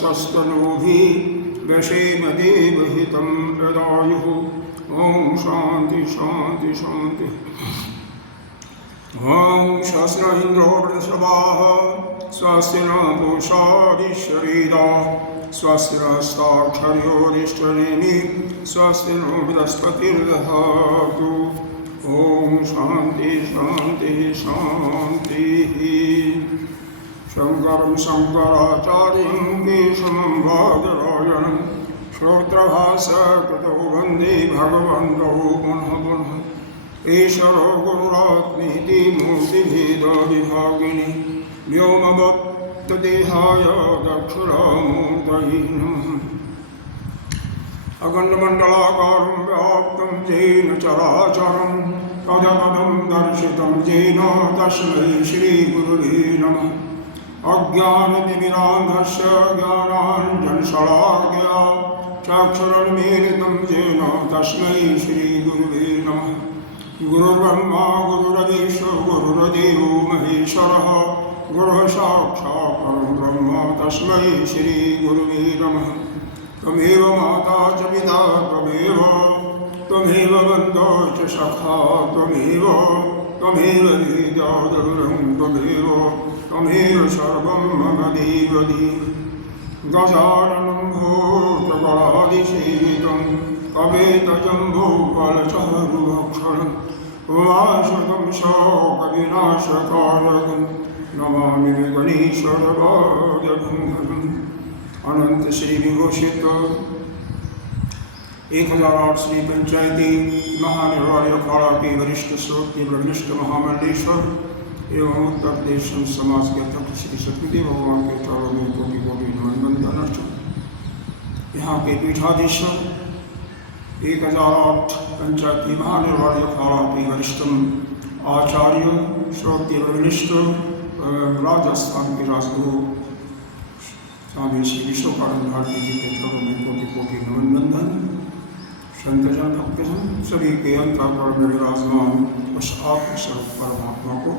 शस्तनोभि वशेमदेवहितं यदायुः। ओम शांति शांति शांति। ओम शस्त्र इंद्रो वृषभाः स्वस्ति न पूषा विश्ववेदाः स्वस्ति नस्ताक्षर्योरिष्टनेमि स्वस्ति नो बृहस्पतिर्दधातु। ओम शांति शांति शांति। शंकरं शंकराचार्यं केशवं बादरायणं श्रोत्रभासकृतौ वन्दे भगवन्तौ पुनः पुनः। ईश्वरो गुरुरात्मेति मूर्तिभेदविभागिनि व्योमवत्तदेहाय दक्षिणामूर्तये नमः। अखण्डमण्डलाकारं व्याप्तं येन चराचरं तदपदं दर्शितं येन तस्मै श्रीगुरुवे नमः। अज्ञानतिमिरान्धस्य ज्ञानाञ्जनशलाकया चक्षुरुन्मीलितं येन तस्मै श्रीगुरुवे नमः। गुरुर्ब्रह्मा गुरुर्विष्णुः गुरुर्देवो महेश्वरः गुरुः साक्षात् परं ब्रह्म तस्मै श्रीगुरुवे नमः। त्वमेव माता च पिता त्वमेव बन्धो च सखा त्वमेव वेदादुरं त्वमेव सर्वं मम देव देव। गजाननं भूतगणाधिसेवितं कवेतजम्बूफलचारुभक्षणम् उमाशतं शोकविनाशकारकं नमामि गणेशवरवादभङ्गम्। अनंत श्री विघोषित 1008 श्री पंचायती महानिर्वाणी अखाड़ा के वरिष्ठ श्रोत ब्रह्मनिष्ठ महामंडलेश्वर एवं उत्तर प्रदेश समाज के अध्यक्ष श्री सतगुरुदेव भगवान के चरणों में कोटि कोटि नमन अर्चन। यहाँ के पीठाधीश्वर 1008 पंचायती महानिर्वाणी अखाड़ा के वरिष्ठम आचार्य श्रोत ब्रह्मनिष्ठ राजस्थान के राजगुरु स्वामी श्री विश्वकानंद भारती जी के चरणों में कोटि कोटि नमन बंधन। संतजन भक्तजन सभी के अंतःकरण में विराजमान उस आत्मस्वरूप परमात्मा को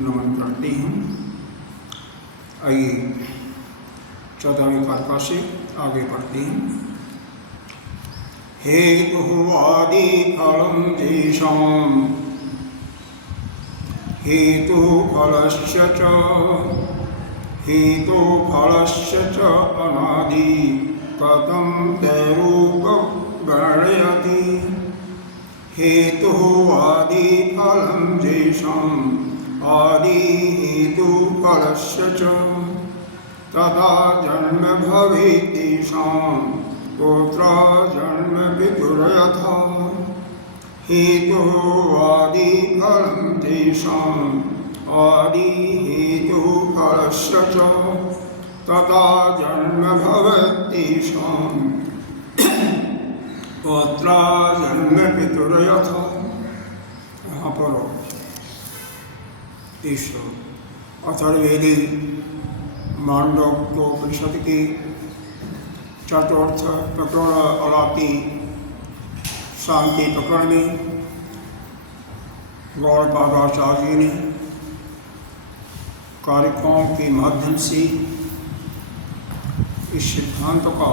नमन करते हैं। आइए 14वीं कारिका से आगे बढ़ते हैं। हेतुवादि फलं तेषां हेतुफलस्य च हेतुफलस्य च अनादि कथं तैरूपवर्णयति। हेतुवादिफलं तेषाम् आदिहेतुफलस्य च तथा जन्म भवेत् तेषां पुत्रजन्म विदुर्यथा। हेतुवादिफलं तेषाम् आदिहेतुफलस्य च तथा जन्म भवेत् तेषां पुत्रजन्म पितुर्यथा। यहाँ पर ईश्वर अथर्ववेदी मांडव्योपनिषद की चतुर्थ प्रकरण अलापी शांति प्रकरण में गौड़पादाचार्य ने कारिकाओं के माध्यम से इस सिद्धांत का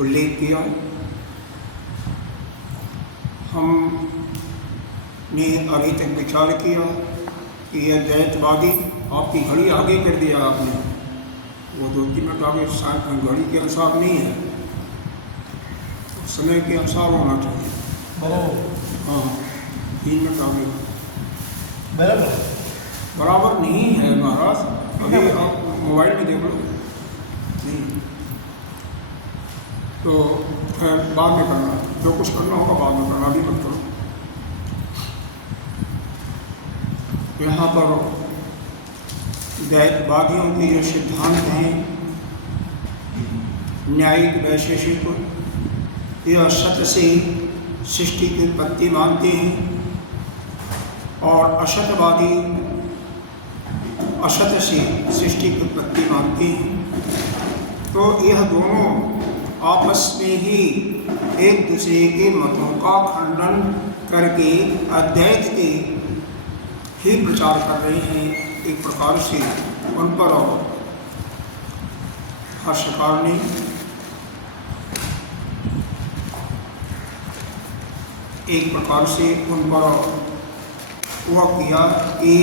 उल्लेख किया। हमने अभी तक विचार किया कि यह द्वैतवादी आपकी घड़ी आगे कर दिया आपने, वो 2-3 मिनट आगे घड़ी के अनुसार नहीं है, समय के अनुसार होना चाहिए। हाँ 3 मिनट आगे बराबर नहीं है महाराज। अभी आप मोबाइल में देख लो, नहीं तो खैर बाद में करना, जो कुछ करना होगा बाद में करना, अभी मत करो। यहाँ पर द्वैतवादियों के जो सिद्धांत हैं, न्यायिक वैशेषिक, यह सत्य से सृष्टि की उत्पत्ति मानते हैं, और असत्यवादी असत्य से सृष्टि की उत्पत्ति मानते हैं। तो यह दोनों आपस में ही एक दूसरे के मतों का खंडन करके अद्वैत के ही प्रचार कर रहे हैं। एक प्रकार से उन पर भाष्यकार ने एक प्रकार से उन पर वह किया कि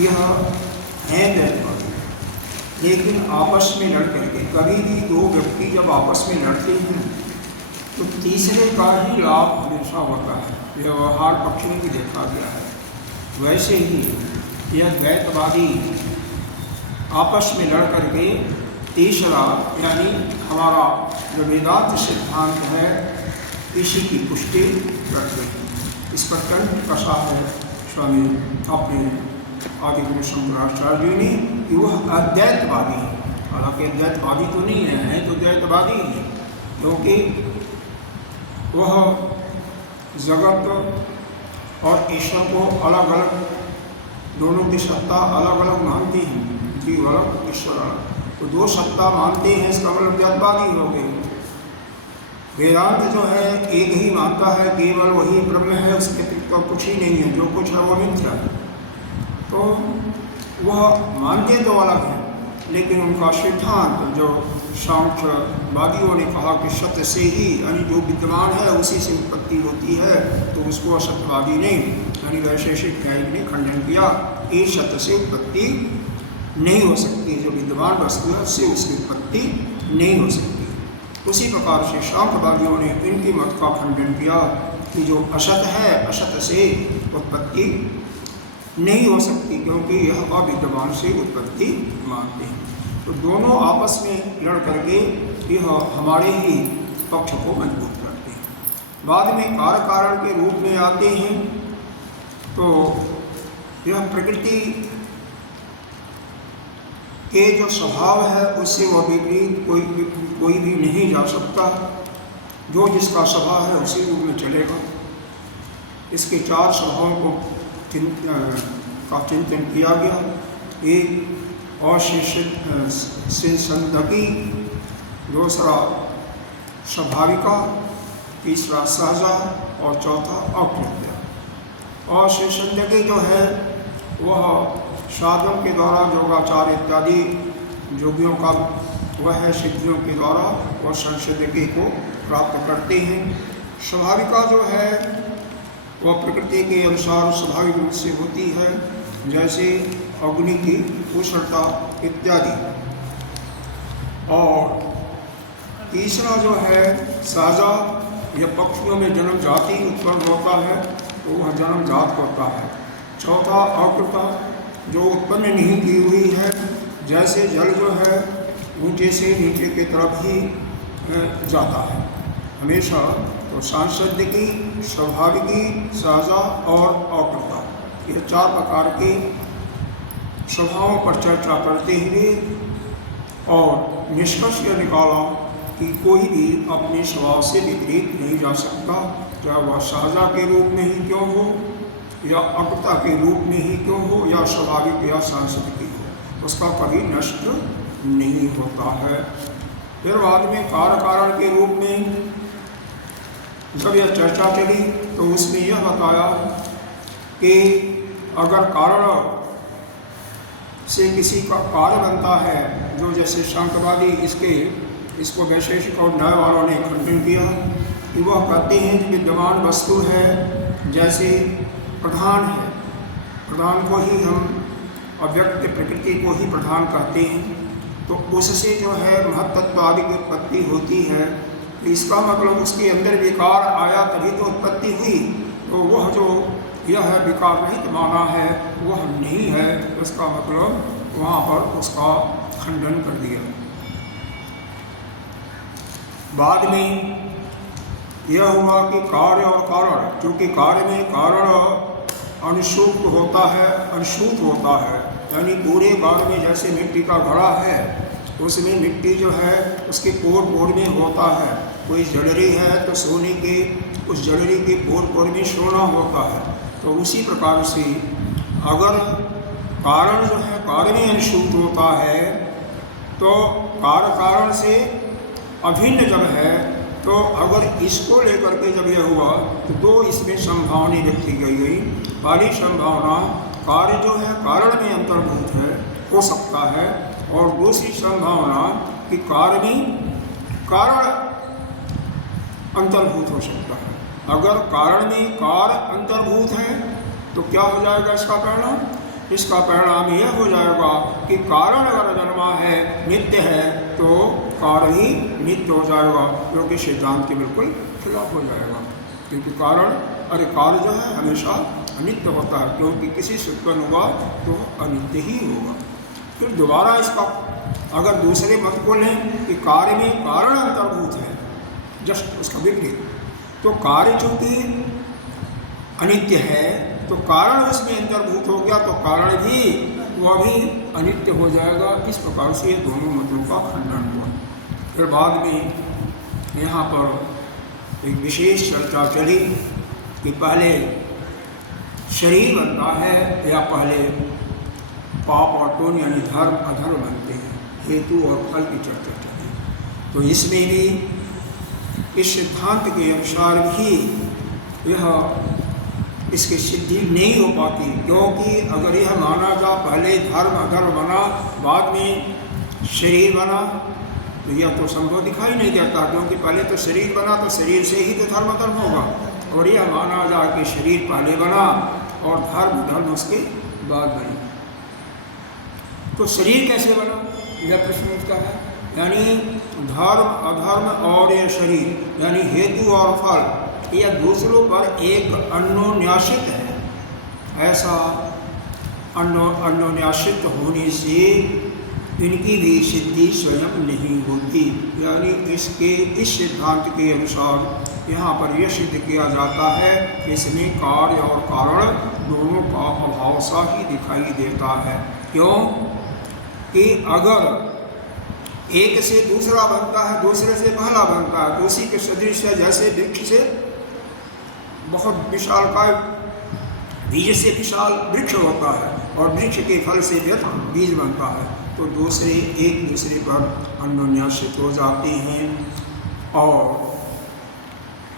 यह है द्वैतवादी, लेकिन आपस में लड़ करके कभी भी दो व्यक्ति जब आपस में लड़ते हैं तो तीसरे का ही लाभ हमेशा होता है। व्यवहार पक्ष में भी देखा गया है। वैसे ही यह द्वैतवादी आपस में लड़ करके तीसरा यानी हमारा जो वेदांत सिद्धांत है इसी की पुष्टि करते हैं। इस पर कंठ कसा है स्वामी अपने आदि गुरु शंकराचार्य जी ने कि वह अद्वैतवादी है। हालांकि अद्वैतवादी तो नहीं है तो द्वैतवादी है, क्योंकि वह जगत और ईश्वर को अलग अलग, दोनों की सत्ता अलग अलग मानते हैं, जीव अलग ईश्वर अलग, तो दो सत्ता मानते हैं, इसका मतलब द्वैतवादी हो गए। वेदांत जो है एक ही मानता है, केवल वही ब्रह्म है, उसके अतिरिक्त कुछ ही नहीं है, जो कुछ है वो मिथ्या है। तो वह मानते तो अलग है, लेकिन उनका सिद्धांत जो सांख्यवादियों ने कहा कि सत्य से ही यानी जो विद्यमान है उसी से उत्पत्ति होती है, तो उसको असत्यवादी ने यानी वैशेषिक न्यायिक ने खंडन किया कि सत्य से उत्पत्ति नहीं हो सकती, जो विद्यमान वस्तु है उससे उसकी उत्पत्ति नहीं हो सकती। उसी प्रकार से सांख्यवादियों ने इनकी मत का खंडन किया कि जो असत है असत से उत्पत्ति नहीं हो सकती, क्योंकि यह अविद्यमान से उत्पत्ति मानते हैं। तो दोनों आपस में लड़ करके यह हमारे ही पक्ष को मजबूत करते हैं। बाद में कार्य कारण के रूप में आते हैं, तो यह प्रकृति के जो स्वभाव है उससे वह विपरीत कोई भी नहीं जा सकता। जो जिसका स्वभाव है उसी रूप में चलेगा। इसके चार स्वभावों को चिंतन किया गया। एक अशिष्यसंदकी, दूसरा स्वाभाविका, तीसरा सहजा और चौथा अकृत्य। अशिष्यसंदकी जो है वह साधन के द्वारा योगाचार इत्यादि योगियों का वह है, सिद्धियों के द्वारा वह संसिद्धि को प्राप्त करते हैं। स्वाभाविका जो है वह प्रकृति के अनुसार स्वाभाविक रूप से होती है, जैसे अग्नि की उष्णता इत्यादि। और तीसरा जो है साजा, यह पक्षियों में जन्म जाति उत्पन्न होता है तो वह जन्म जात होता है। चौथा अकृता, जो उत्पन्न नहीं की हुई है, जैसे जल जो है ऊंचे से नीचे की तरफ ही जाता है हमेशा। तो सांसदिकी, स्वाभाविकी, साजा और अकृता, ये चार प्रकार के स्वभावों पर चर्चा करते हुए और निष्कर्ष यह निकाला कि कोई भी अपने स्वभाव से विपरीत नहीं जा सकता, चाहे वह साजा के रूप में ही क्यों हो या अकृता के रूप में ही क्यों हो या स्वाभाविक या सांस्कृतिक हो, उसका कभी नष्ट नहीं होता है। फिर बाद में कार्य कारण के रूप में जब यह चर्चा चली तो उसमें यह बताया कि अगर कारण से किसी का कार्य बनता है, जो जैसे सांख्यवादी इसको वैशेषिक और न्याय वालों ने खंडन किया कि वह कहते हैं कि विद्यमान वस्तु है, जैसे प्रधान है, प्रधान को ही हम अव्यक्त प्रकृति को ही प्रधान कहते हैं, तो उससे जो है महत्त्व आदि की उत्पत्ति होती है। तो इसका मतलब उसके अंदर विकार आया तभी तो उत्पत्ति हुई, तो वह जो यह है विकार रहित माना है वह नहीं है, उसका मतलब वहाँ पर उसका खंडन कर दिया। बाद में यह हुआ कि कार्य और कारण, क्योंकि कार्य में कारण अनुसूत होता है, यानी पूरे कार्य में जैसे मिट्टी का घड़ा है, उसमें मिट्टी जो है उसके पोर में होता है। कोई जड़री है तो सोने के उस जड़री के पोर में सोना होता है। तो उसी प्रकार से अगर कारण जो है कार्य में अनुसूत होता है, तो कारण से अभिन्न जब है, तो अगर इसको लेकर के जब यह हुआ तो दो इसमें संभावना व्यक्त की गई। पहली संभावना कार्य जो है कारण में अंतर्भूत है, हो सकता है, और दूसरी संभावना कि कार्य में कारण अंतर्भूत हो सकता है। अगर कारण में कार्य अंतर्भूत है तो क्या हो जाएगा इसका परिणाम? इसका परिणाम यह हो जाएगा कि कारण अगर जन्मा है, नित्य है, तो कार्य ही नित्य हो जाएगा, जो कि सिद्धांत के बिल्कुल खिलाफ हो जाएगा। क्योंकि कार्य जो है हमेशा अनित्य होता है, क्योंकि किसी से उत्पन्न हुआ तो अनित्य ही होगा। फिर दोबारा इसका अगर दूसरे मत को लें कि कार्य में कारण अंतर्भूत है, जस्ट उसका विपरीत, तो कार्य चूंकि अनित्य है तो कारण उसमें अंतर्भूत हो गया, तो कारण भी वह भी अनित्य हो जाएगा। इस प्रकार से दोनों मतों का खंडन हुआ। फिर बाद में यहाँ पर एक विशेष चर्चा चली कि पहले शरीर बनता है या पहले पाप और पुण्य यानी धर्म अधर्म बनते हैं, हेतु और फल की चर्चा चली। तो इसमें भी इस सिद्धांत के अनुसार भी यह इसकी सिद्धि नहीं हो पाती, क्योंकि अगर यह माना जा पहले धर्म अधर्म बना बाद में शरीर बना, तो यह तो संभव दिखाई नहीं देता, क्योंकि पहले तो शरीर बना तो शरीर से ही तो धर्म अधर्म होगा। और यह माना जा कि शरीर पहले बना और धर्म उसके बाद बनी, तो शरीर कैसे बना, यह प्रश्न उठता है। यानी धर्म अधर्म और यह शरीर यानी हेतु और फल, यह दूसरों पर एक अन्योन्याश्रित है। ऐसा अन्योन्याश्रित होने से इनकी भी सिद्धि स्वयं नहीं होती। यानी इस सिद्धांत के अनुसार यहाँ पर यह सिद्ध किया जाता है कि इसमें कार्य और कारण दोनों का अभाव सा ही दिखाई देता है। क्यों कि अगर एक से दूसरा बनता है, दूसरे से पहला बनता है, तो उसी के सदृश है। जैसे वृक्ष से बहुत विशालकाय बीज से विशाल वृक्ष होता है और वृक्ष के फल से बीज बनता है, तो दूसरे एक दूसरे पर अन्योन्याश्रित हो जाते हैं। और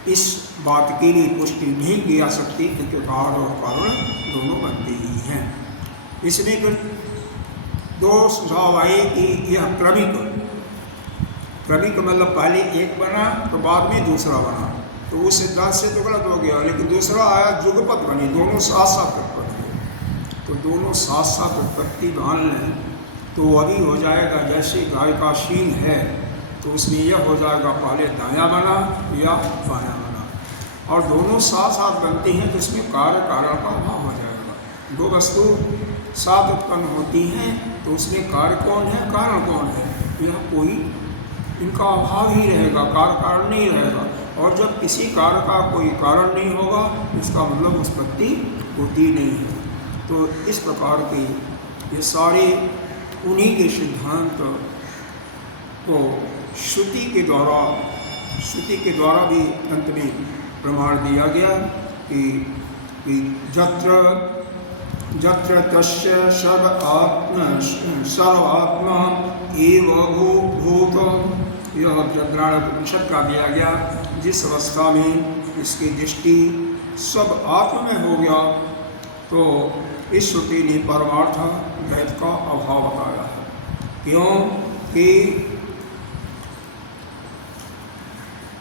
इस बात के लिए पुष्टि नहीं की जा सकती कि कार्य और कारण दोनों बनते ही हैं। इसमें फिर दो सुझाव आए कि यह क्रमिक मतलब पहले एक बना तो बाद में दूसरा बना, तो उस सिद्धांत से तो गलत हो गया। लेकिन दूसरा आया जुगपत बनी, दोनों साथ साथ उत्पत्ति, तो दोनों साथ साथ उत्पत्ति मान लें तो अभी हो जाएगा जैसे गाय का शील है, तो उसमें यह हो जाएगा पहले दायां बना या बायां बना, और दोनों साथ साथ बनते हैं तो इसमें कार्य कारण का अभाव हो जाएगा। दो वस्तु साथ उत्पन्न होती हैं तो उसमें कार्य कौन है कारण कौन है, यह कोई इनका अभाव ही रहेगा, कार्य कारण नहीं रहेगा। और जब किसी कार्य का कोई कारण नहीं होगा इसका मतलब उत्पत्ति होती नहीं है। तो इस प्रकार के ये सारे उन्हीं के सिद्धांत को श्रुति के द्वारा भी अंत में प्रमाण दिया गया कि जत्र तस्य सर्वात्मा एव भूत, यह जद्राण उपनिषद का दिया गया। जिस अवस्था में इसकी दृष्टि सब आत्मा में हो गया, तो इस श्रुति ने परमार्थ द्वैत का अभाव बताया है। क्योंकि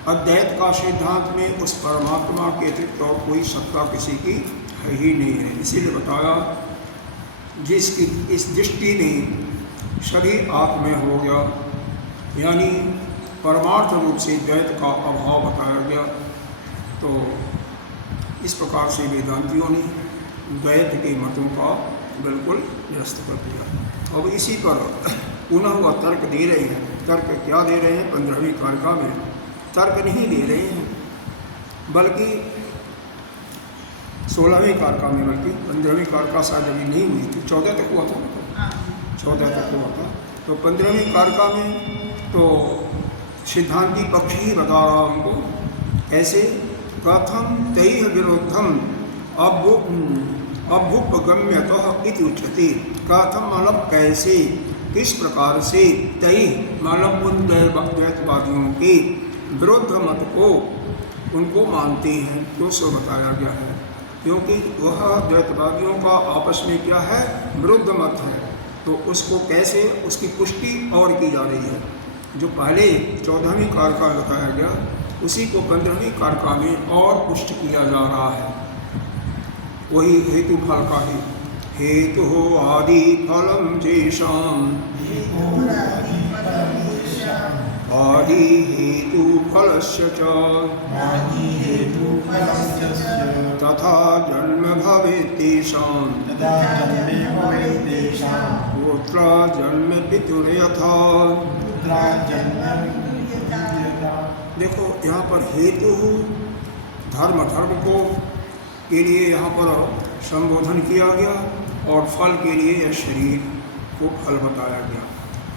अद्वैत का सिद्धांत में उस परमात्मा के अतिरिक्त और कोई सत्ता किसी की है ही नहीं है। इसीलिए बताया जिसकी इस दृष्टि में सभी आत्मा में हो गया, यानी परमार्थ रूप से द्वैत का अभाव बताया गया। तो इस प्रकार से वेदांतियों ने द्वैत के मतों का बिल्कुल निरस्त कर दिया। अब इसी पर पुनः वह तर्क दे रहे हैं। तर्क क्या दे रहे हैं 15वीं कारिका में तर्क नहीं दे रहे हैं, बल्कि 16वीं कारका में, बल्कि 15वीं कारका शायद अभी नहीं हुई थी, 14 तक हुआ था, 14 तक हुआ था। तो 15वीं कारका में तो सिद्धांती पक्ष ही बता रहा उनको कैसे, कथम तैः विरुद्धम अभ्युपगम्यतः इति उच्यते। कथम मतलब कैसे, किस प्रकार से, तैः मतलब उन द्वैतवादियों के विरुद्ध मत को उनको मानते हैं, तो सो बताया गया है, क्योंकि वह द्वैतवादियों का आपस में क्या है, विरुद्ध मत है। तो उसको कैसे, उसकी पुष्टि और की जा रही है। जो पहले 14वीं कारका बताया गया, उसी को 15वीं कारका में और पुष्ट किया जा रहा है। वही हेतु फल का ही, हेतु हो आदि फलम जेषाम, आदि हेतु फलस्य च, तथा जन्म भवेत् तेषां, पुत्र जन्म पितुर्यथा। देखो यहाँ पर हेतु धर्म को के लिए यहाँ पर संबोधन किया गया, और फल के लिए यह शरीर को फल बताया गया।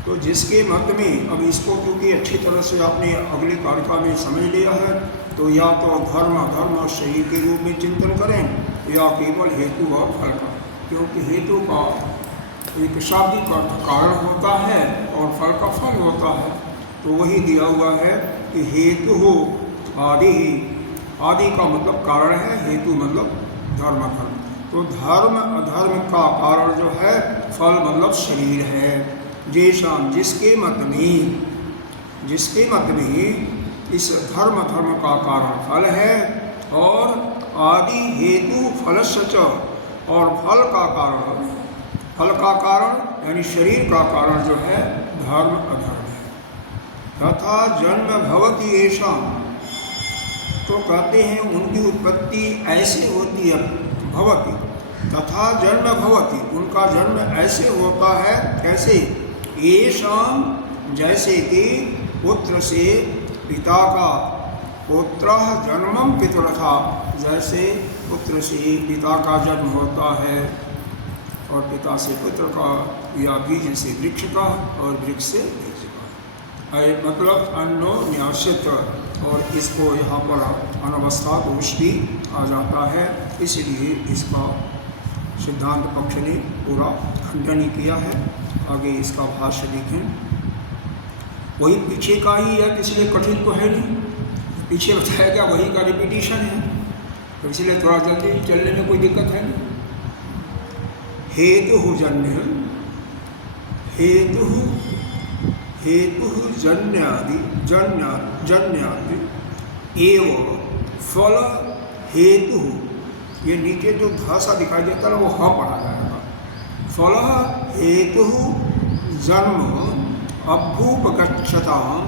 तो जिसके मत में, अब इसको क्योंकि अच्छी तरह से आपने अगले कारका में समझ लिया है, तो या तो धर्म और शरीर के रूप में चिंतन करें, या केवल हेतु और फल का, क्योंकि हेतु का एक शाब्दिक अर्थ कारण होता है और फल का फल होता है। तो वही दिया हुआ है कि हेतु हो आदि, आदि का मतलब कारण है, हेतु मतलब धर्म। तो धर्म अधर्म का कारण जो है फल मतलब शरीर है। जैसा जिसके मत में इस धर्म का कारण फल है, और आदि हेतु फलस्य, और फल का कारण यानी शरीर का कारण जो है धर्म अधर्म है। तथा जन्म भवति येषां, तो कहते हैं उनकी उत्पत्ति ऐसे होती है, भवति तथा जन्म भवति, उनका जन्म ऐसे होता है, कैसे, येषां जैसे कि पुत्र से पिता का, पुत्र जन्मम पितुरथा, जैसे पुत्र से पिता का जन्म होता है, और पिता से पुत्र का, या बीज से वृक्ष का, और वृक्ष से बीज का, मतलब अन्योन्याश्रित। और इसको यहाँ पर अनवस्था दोष भी आ जाता है, इसलिए इसका सिद्धांत पक्ष ने पूरा खंडन ही किया है। आगे इसका भाष्य देखें, वही पीछे का ही है, इसलिए कठिन तो है नहीं, पीछे बताया गया वही का रिपीटिशन है, तो इसलिए थोड़ा जल्दी चलने में कोई दिक्कत है नहीं। हेतु जन्य, हेतु जन्यादि एवं फल हेतु, ये नीचे जो धासा दिखाई देता है वो हाँ पढ़ा जाएगा। फल हेतु जन्म अभ्युपगच्छतां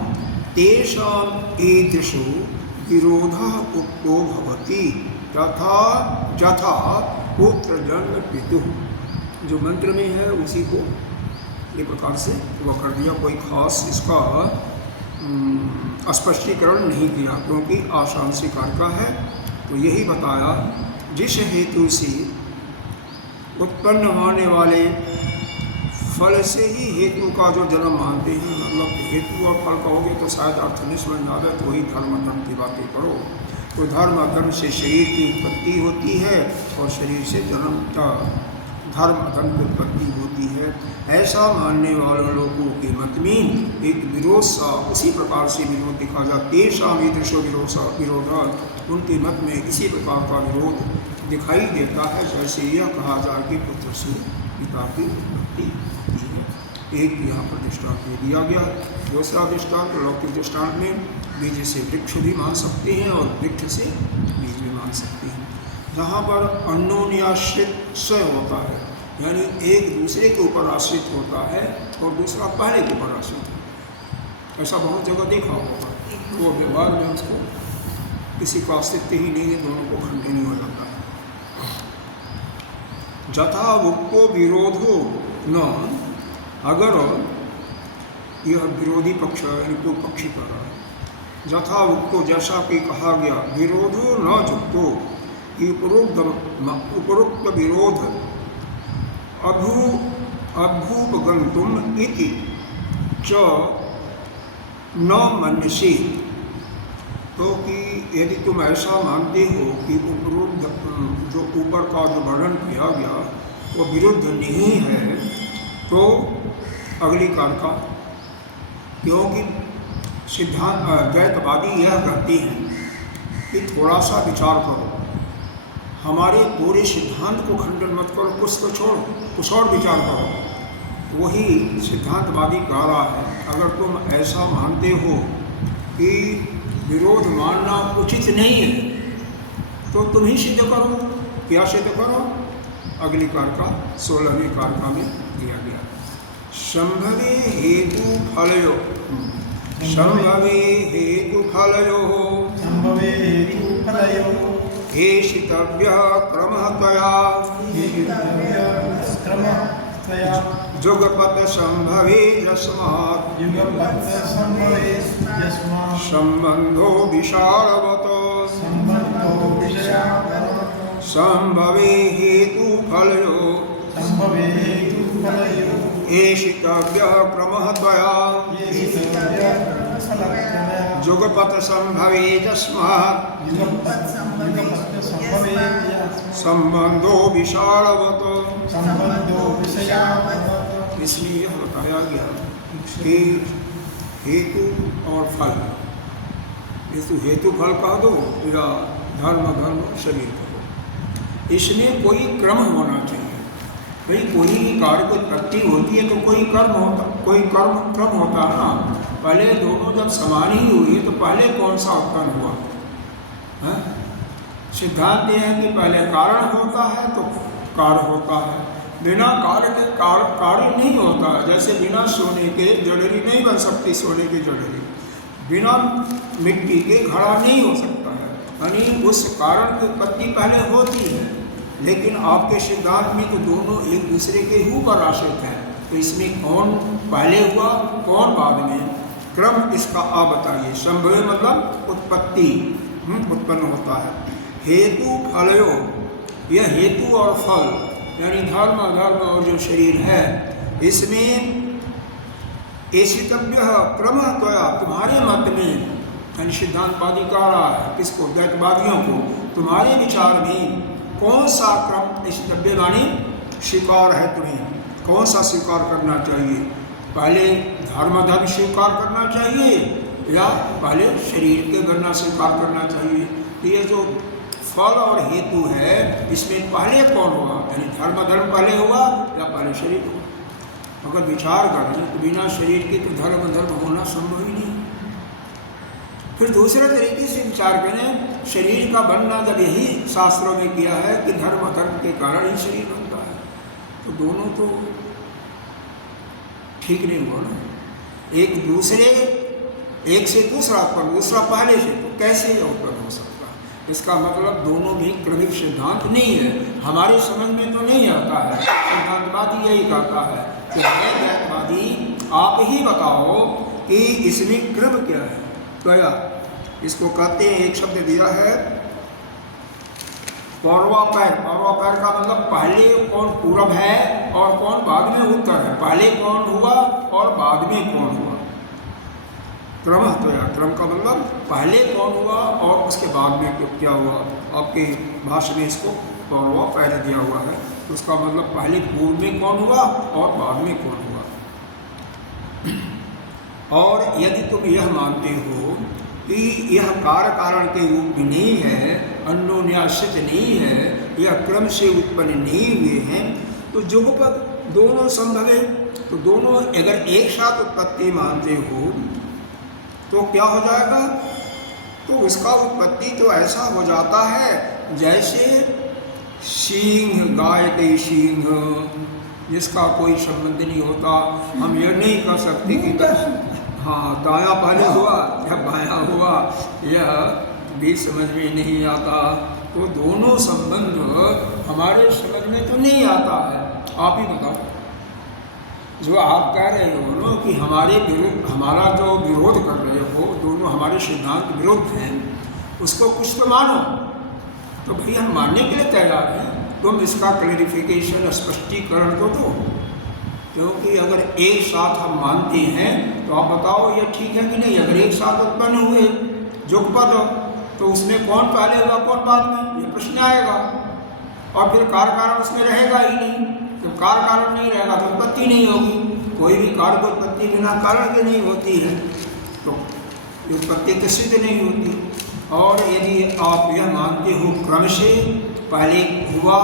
तेषाम् ईदृशो विरोधः उक्तो भवति, तथा यथा पुत्र जन्म पितुः, जो मंत्र में है उसी को ये प्रकार से वह कर दिया, कोई खास इसका स्पष्टीकरण नहीं किया, क्योंकि आशांशी कारका है। तो यही बताया, जिस हेतु से उत्पन्न होने वाले फल से ही हेतु का जो जन्म मानते हैं, मतलब हेतु और फल कहोगे तो शायद अर्थ नहीं समझ में आ रहा, तो वही धर्म अधर्म की बातें करो। तो धर्म अधर्म से शरीर की उत्पत्ति होती है, और शरीर से जन्म का धर्म अधर्म की उत्पत्ति होती है। ऐसा मानने वाले लोगों के मत में एक विरोध सा, उसी प्रकार से विरोध दिखा जाता, तेषां ईदृशो विरोध, उनके मत में इसी प्रकार का विरोध दिखाई देता है, जैसे यह कहा जाए कि पुत्र से पिता की उत्पत्ति होती है। एक यहाँ पर दृष्टांत दिया गया। दूसरा दृष्टांत लौकिक दृष्टांत में बीज से वृक्ष भी मान सकते हैं, और वृक्ष से बीज भी मान सकते हैं। जहाँ पर अन्योन्याश्रित स्वय होता है, यानी एक दूसरे के ऊपर आश्रित होता है और दूसरा पहले के ऊपर आश्रित है, ऐसा बहुत जगह देखा होगा। वो व्यवहार में उसको किसी का अस्तित्व ही नहीं है, दोनों को खंडन हो जाता है। जथा उक्तो विरोधो न, अगर यह विरोधी पक्ष यानी कोई पक्षी कर रहा है, यथा उक्तो जैसा कि कहा गया, विरोधो न जुक्तो, उपरोक्त विरोध अभूपगंतुम इति च न मन्यसे। तो कि यदि तुम ऐसा मानते हो कि उपरोक्त जो ऊपर का जो वर्णन किया गया वो विरुद्ध नहीं है, तो अगली कार का, क्योंकि सिद्धांत द्वैतवादी यह कहते हैं कि थोड़ा सा विचार करो, हमारे पूरे सिद्धांत को खंडन मत करो, कुछ तो छोड़ो, कुछ और विचार करो। वही सिद्धांतवादी कह रहा है, अगर तुम ऐसा मानते हो कि विरोध मानना उचित नहीं है तो तुम ही सिद्ध करो। क्या सिद्ध करो? अगली कारका 16वीं कारका में दिया गया, संभवे हेतु फलयो, संभवे हेतु फलयो, संभवे हेतु फलयो, हेषितव्यः क्रमः त्वया, जुगपत संभवे यस्मात्, युगपत् संभवे यस्मात्, संबंधो विशालवतो, संबंधो विशालवतो, संभवे हेतु फलयो, संभवे हेतु फलयो, हेषितव्यः क्रमः त्वया, हेषितव्यः क्रमः, जुगपत संभवे यस्मात्, युगपत् संभवे यस्मात्, संबंधो विशालवतो। संबंधो विशालवतो। इसलिए यह बताया गया कि हेतु और फल, हेतु फल कह दो या धर्म शरीर कहो, इसमें कोई क्रम होना चाहिए। भाई कोई कार्य की उत्पत्ति होती है तो कोई क्रम होता है ना। पहले दोनों जब समान ही हुई है तो पहले कौन सा उत्पन्न हुआ है? सिद्धांत यह है कि पहले कारण होता है तो कार्य होता है, बिना कार्य के कार्य नहीं होता है। जैसे बिना सोने के ज्वेलरी नहीं बन सकती, सोने की ज्वेलरी बिना मिट्टी के घड़ा नहीं हो सकता है, यानी उस कारण की उत्पत्ति पहले होती है। लेकिन आपके सिद्धांत में तो दोनों एक दूसरे के ऊपर आश्रित हैं, तो इसमें कौन पहले हुआ कौन बाद में, क्रम इसका आप बताइए। संभव मतलब उत्पत्ति, उत्पन्न होता है। हेतु फलयो, यह हेतु और फल यानी धर्म अधर्म और जो शरीर है, इसमें एषितव्यः क्रमः त्वया, तुम्हारे मत में, यानी सिद्धांतवादी कह रहा है किसको? द्वैतवादियों को। तुम्हारे विचार में कौन सा क्रम एषितव्य मानी स्वीकार है? तुम्हें कौन सा स्वीकार करना चाहिए? पहले धर्म स्वीकार करना चाहिए या पहले शरीर के गणना स्वीकार करना चाहिए? ये जो फल और हेतु है, इसमें पहले कौन होगा? यानी धर्म पहले होगा या पहले शरीर होगा? अगर विचार करें तो बिना शरीर के तो धर्म होना संभव ही नहीं। फिर दूसरे तरीके से विचार करें, शरीर का बनना जब यही शास्त्रों में किया है कि धर्म के कारण ही शरीर बनता है, तो दोनों तो ठीक नहीं हुआ ना। एक से दूसरा उत्पन्न, दूसरा पहले से, तो कैसे उत्पन्न हो सकता? इसका मतलब दोनों में क्रमिक सिद्धांत नहीं है। हमारे समझ में तो नहीं आता है, सिद्धांतवादी यही कहता है कि द्वैतवादी आप ही बताओ कि इसमें क्रम क्या है। तो इसको कहते हैं, एक शब्द दिया है पूर्वापैर। पूर्वापैर का मतलब पहले कौन पूर्व है और कौन बाद में उत्तर है, पहले कौन हुआ और बाद में कौन हुआ। क्रम तो या क्रम का मतलब पहले कौन हुआ और उसके बाद में क्या हुआ। आपके भाषा में इसको पूर्वापैर दिया हुआ है, तो उसका मतलब पहले पूर्व में कौन हुआ और बाद में कौन हुआ। और यदि तुम यह मानते हो कि यह कार्य कारण के रूप में नहीं है, अन्योन्याश्रित नहीं है, यह क्रम से उत्पन्न नहीं हुए हैं, तो जुगपद दोनों संभव है। तो दोनों अगर एक साथ उत्पत्ति मानते हो तो क्या हो जाएगा? तो उसका उत्पत्ति तो ऐसा हो जाता है जैसे सींग, गाय के सींग जिसका कोई संबंध नहीं होता। हम यह नहीं कह सकते कि हाँ दायां पहले हुआ या बायां हुआ, यह भी समझ में नहीं आता। तो दोनों संबंध हमारे समझ में तो नहीं आता है। आप ही बताओ। जो आप कह रहे हो ना कि हमारा जो विरोध कर रहे हो, दोनों हमारे सिद्धांत विरोध हैं, उसको कुछ तो मानो। तो भाई हम मानने के लिए तैयार हैं, तुम इसका क्लैरिफिकेशन, स्पष्टीकरण तो दो। क्योंकि अगर एक साथ हम मानते हैं तो आप बताओ ये ठीक है कि नहीं। अगर एक साथ उत्पन्न हुए जुगपद तो उसमें कौन पहले होगा कौन बाद में, ये प्रश्न आएगा। और फिर कार्य कारण उसमें रहेगा ही नहीं। तो कार्य कारण नहीं रहेगा तो उत्पत्ति नहीं होगी। कोई भी कार्य की उत्पत्ति बिना कारण के नहीं होती है, तो उत्पत्ति तो सिद्ध नहीं होती। और यदि आप यह मानते हो क्रम से पहले हुआ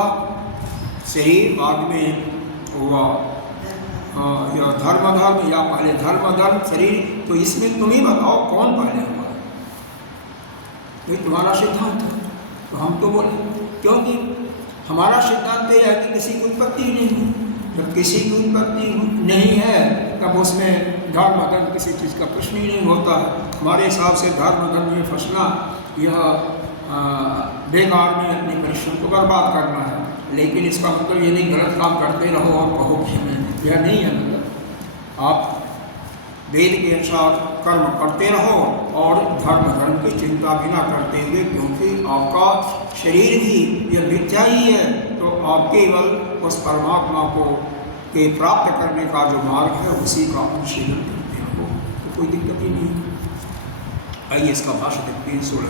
शरीर, बाद में हुआ या धर्म या पहले धर्म शरीर, तो इसमें तुम ही बताओ कौन पहले हुआ। ये तुम्हारा सिद्धांत है, तो हम तो बोले, क्योंकि हमारा सिद्धांत यह है कि किसी की उत्पत्ति नहीं है। जब किसी की उत्पत्ति नहीं है तब उसमें धर्म किसी चीज़ का प्रश्न ही नहीं होता है। हमारे हिसाब से धर्म में फंसना यह बेकार में अपने परिश्रम को बर्बाद करना है। लेकिन इसका मतलब ये नहीं गलत काम करते रहो और कहो कि हमें, यह नहीं है। मतलब आप वेद के अनुसार कर्म करते रहो और धर्म की चिंता भी ना करते हुए, क्योंकि आपका शरीर भी यह मिथ्या ही है, तो आप केवल उस परमात्मा को के प्राप्त करने का जो मार्ग है उसी का अनुशीलन करते रहो, तो कोई दिक्कत ही नहीं। आइए इसका भाष्य देखते हैं। 16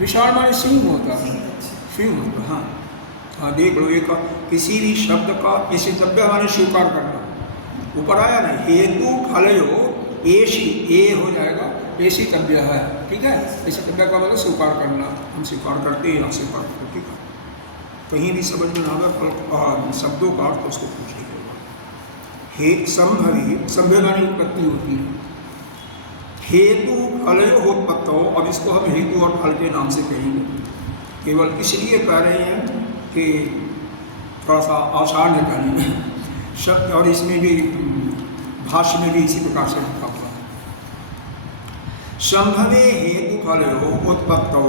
विशाल माने सिंह होता है, सिंह होता है। हाँ देख लो, एक किसी भी शब्द का इसी द्रव्य माने स्वीकार करना, ऊपर आया ना हेतु फलयो ऐसी, ए हो जाएगा ऐसी तव्य है, ठीक है। ऐसी तव्य का मतलब स्वीकार करना, हम स्वीकार करते हैं, स्वीकार करते, ठीक है। कहीं भी समझ में आना शब्दों का अर्थ उसको पूछिएगा। हे संभवी, संभवी उत्पत्ति होती है। हेतु फलयो उत्पत्तो, अब इसको हम हेतु और फल के नाम से कहेंगे, केवल इसलिए कह रहे हैं कि थोड़ा सा आसान है कहने में शब्द, और इसमें भी भाष्य में भी इसी प्रकार से लिखा हुआ है। संभवे हेतु फलयो उत्पत्तौ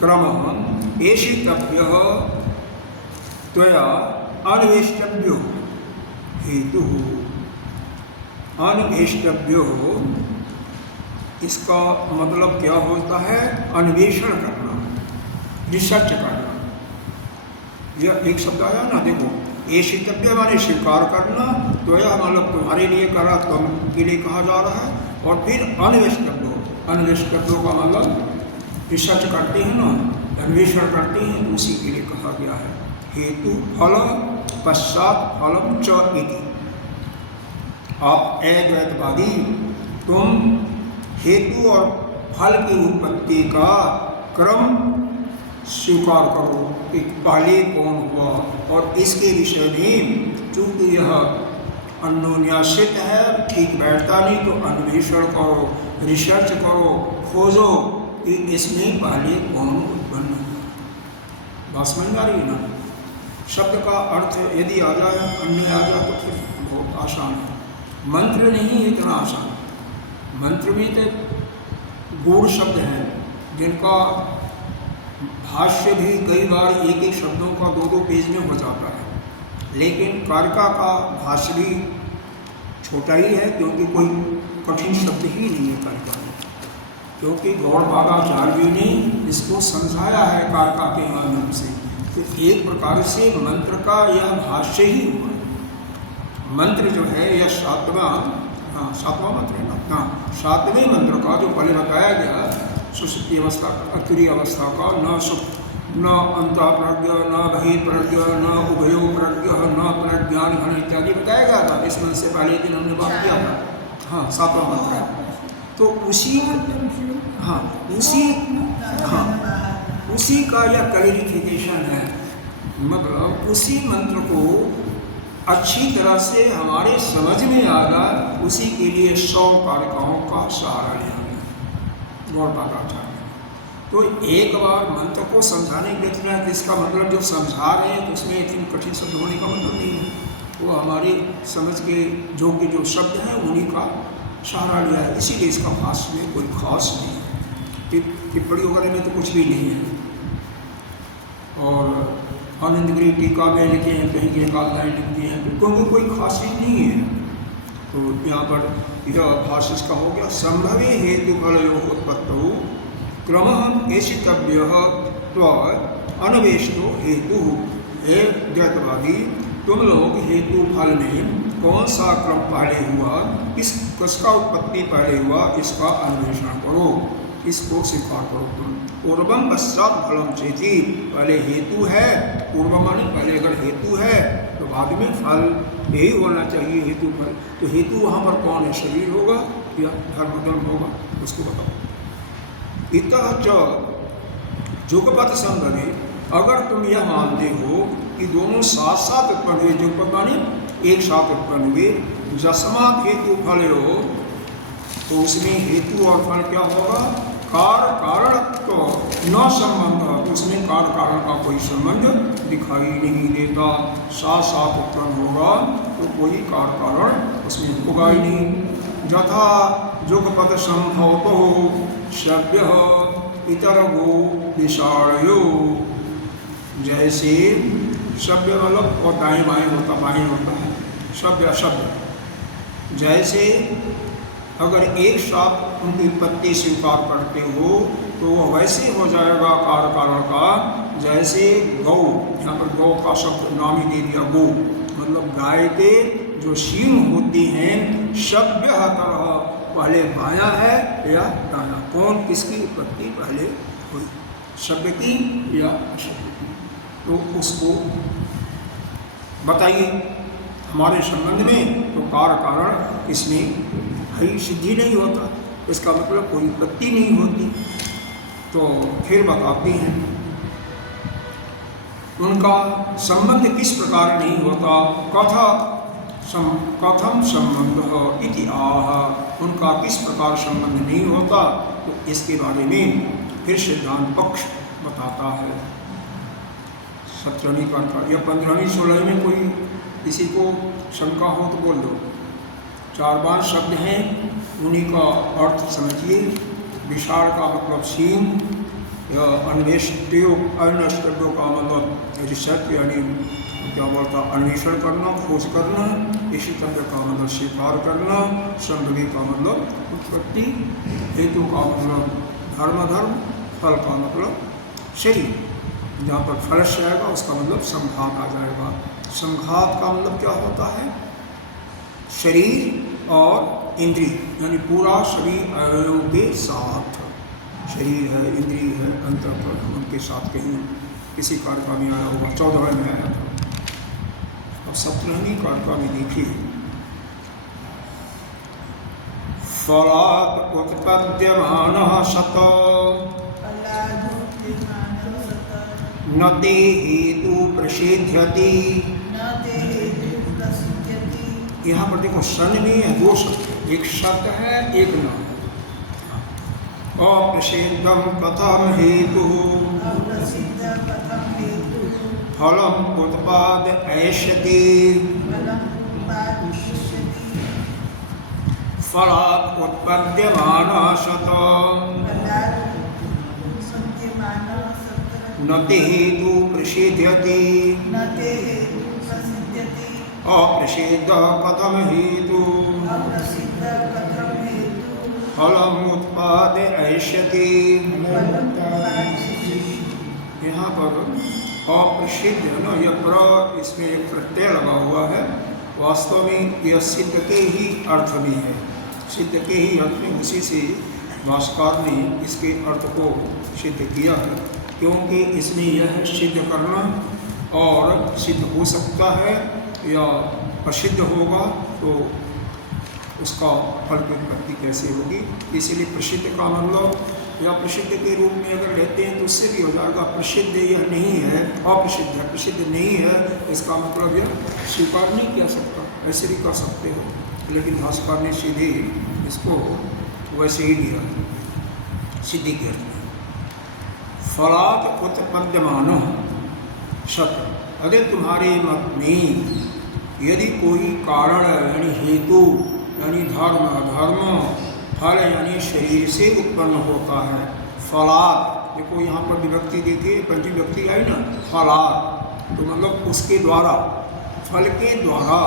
क्रम एषितव्य त्वया अन्वेष्टव्यो हेतु अन्वेष्टव्यो। इसका मतलब क्या होता है? अन्वेषण करना, रिसर्च करना। यह एक शब्द आया ना, देखो, एषितव्य माने स्वीकार करना, तो यह मतलब तुम्हारे लिए करा, तुम के लिए कहा जा रहा है। और फिर अन्वेष्टव्यो, अन्वेष्टव्यो का मतलब रिसर्च करते हैं ना, अन्वेषण करते हैं, उसी के लिए कहा गया है। हेतु फल पश्चात फलम च इति। आप अद्वैतवादी, तुम हेतु और फल की उत्पत्ति का क्रम स्वीकार करो कि पहले कौन हुआ, और इसके विषय में चूँकि यह अन्योन्याश्रित है, ठीक बैठता नहीं, तो अन्वेषण करो, रिसर्च करो, खोजो कि इसमें पहले कौन उत्पन्न हुआ। बात समझ आ रही है ना? शब्द का अर्थ यदि आ जाए, अन्य आ जाए, तो फिर बहुत आसान है। मंत्र नहीं इतना आसान। मंत्र में तो गूढ़ शब्द हैं जिनका भाष्य भी कई बार एक एक शब्दों का 2-2 पेज में हो जाता है। लेकिन कारिका का भाष्य भी छोटा ही है, क्योंकि कोई कठिन शब्द ही नहीं है कारिका में, क्योंकि गौड़पादाचार्य ने इसको समझाया है कारिका के माध्यम से। तो एक प्रकार से मंत्र का यह भाष्य ही हुआ। मंत्र जो है यह सातवां मंत्र है ना, हाँ, 7वें मंत्र का जो पहले बताया गया, सुषुप्ति अवस्था का, तुरीय अवस्था का, न अंतःप्रज्ञ, न बहिर्प्रज्ञ, न उभयो प्रज्ञ, न प्रज्ञान घन इत्यादि बताया गया था। इस मंत्र से पहले दिन हमने बात किया था। हाँ, 7वां मंत्र है। तो उसी का यह क्लैरिफिकेशन है। मतलब उसी मंत्र को अच्छी तरह से हमारे समझ में आ जाए, उसी के लिए 100 कारिकाओं का सहारा लिया गया गौड़पादाचार्य। तो एक बार मंत्र को समझाने के लिए है, इसका मतलब जो समझा रहे हैं तो उसमें इतनी कठिन शब्द होने का मतलब नहीं है। वो हमारी समझ के योग्य जो शब्द हैं उन्हीं का सहारा लिया है। इसीलिए इसका भाष्य में कोई खास नहीं है, टिप्पणी वगैरह में तो कुछ भी नहीं है। और आनंदगिरी टीका में लिखे हैं, कहीं एक आध लाइन लिख दी हैं, क्योंकि कोई खासियत नहीं है। तो यहाँ पर यह भाष्य का हो गया। संभवे हेतु फलयो उत्पत्तौ क्रमः ऐशितव्यः त्वनवेष्टो हेतु। हे द्वैतवादी, तुम लोग हेतु फल में कौन सा क्रम पहले हुआ, किसका उत्पत्ति पहले हुआ, इसका अन्वेषण करो, इसको स्वीकार करो तुम। पूर्वम पश्चात फलम चेति, पहले हेतु है, पूर्व माने पहले अगर हेतु है तो बाद में फल यही होना चाहिए, हेतु फल। तो हेतु वहाँ पर कौन है, शरीर होगा या धर्म होगा, उसको बताओ। इतः च युगपत संभवे, अगर तुम यह मानते हो कि दोनों साथ साथ उत्पन्न हुए, युगपत माने एक साथ उत्पन्न हुए, जस्मात् हेतु फल हो, तो उसमें हेतु और फल क्या होगा, कार्य कारण तो न संबंध, उसमें कार्य कारण का कोई संबंध दिखाई नहीं देता। साथ साथ उत्पन्न होगा तो कोई कार्य कारण उसमें होगा ही नहीं। यथा युगपत संभवतो शब्य इतर गो विषाणयो, जैसे शब्द मतलब और दाएं बाएं होता है, शब्द अशब्द। जैसे अगर एक साथ उनकी उत्पत्ति स्वीकार करते हो तो वह वैसे हो जाएगा कार्य कारण का, जैसे गौ, यहाँ पर गौ का शब्द नाम ही दे दिया, गो मतलब गाय के जो सींग होती हैं, शब्द तरह पहले बाया है या दाया, कौन किसकी उत्पत्ति पहले हुई, शब्द की या अशब्द की, तो उसको बताइए। हमारे संबंध में तो कार्य कारण इसमें ही सिद्धि नहीं होता, इसका मतलब कोई उत्पत्ति नहीं होती। तो फिर बताते हैं उनका संबंध किस प्रकार नहीं होता, कथम संबंध इति आह, उनका किस प्रकार संबंध नहीं होता, तो इसके बारे में फिर सिद्धांत पक्ष बताता है। 17वीं का या 15वीं 16वीं में कोई किसी को शंका हो तो बोल दो। 4-5 शब्द हैं, उन्हीं का अर्थ समझिए। विशाल का मतलब सींग, या अन्वेष्टो का मतलब रिसर्च यानी क्या बोलता, अन्वेषण करना, खोज करना। इसी तरह का मतलब स्वीकार करना। संभवी का मतलब उत्पत्ति, हेतु का मतलब धर्म, फल का मतलब शरीर। जहाँ पर फल से आएगा उसका मतलब संघात आ जाएगा। संघात का मतलब क्या होता है, शरीर और इंद्रिय, यानी पूरा शरीर अवयवों के साथ, शरीर है, इंद्रिय है, अंतःकरण उनके साथ कहीं किसी कारका में आया होगा। 14वें में आया था, और 17वीं कारका में देखिए, फलात् उत्पद्यमानः सत न ते हेतु प्रसिद्ध्यति। यहाँ पर देखो सन में है 2 शब्द, एक शब्द है एक न है। अप्रसिद्धम कथम हेतु फलम उत्पाद ऐष्यति। फलात् उत्पद्यमानः सत न ते हेतु प्रसिद्ध्यति। अप्रसिद्ध कथम हेतु फलम उत्पाद ऐष्यति। यहाँ पर अप्रसिद्ध है ना, यह प्र, इसमें एक प्रत्यय लगा हुआ है। वास्तव में यह सिद्ध के ही अर्थ में है, सिद्ध के ही अर्थ में, उसी से भाष्यकार ने इसके अर्थ को सिद्ध किया है, क्योंकि इसमें यह सिद्ध करना और सिद्ध हो सकता है या असिद्ध होगा, तो उसका फल की उत्पत्ति कैसे होगी। इसीलिए प्रसिद्ध का मतलब या प्रसिद्ध के रूप में अगर लेते हैं तो उससे भी हो जाएगा। प्रसिद्ध यह नहीं है, अप्रसिद्ध है, प्रसिद्ध नहीं है, इसका मतलब यह स्वीकार नहीं किया सकता, ऐसे भी कर सकते हो, लेकिन भाष्यकार ने सीधे इसको वैसे ही लिया, सिद्धि के अर्थ में। फलात् उत्पद्यमानः सत, अगर तुम्हारे मत में यदि कोई कारण यानी हेतु यानी धर्म, फल यानी शरीर से उत्पन्न होता है। फलात्, देखो यहाँ पर विभक्ति देखिए, पंचमी विभक्ति आई ना, फलात्, तो मतलब उसके द्वारा, फल के द्वारा,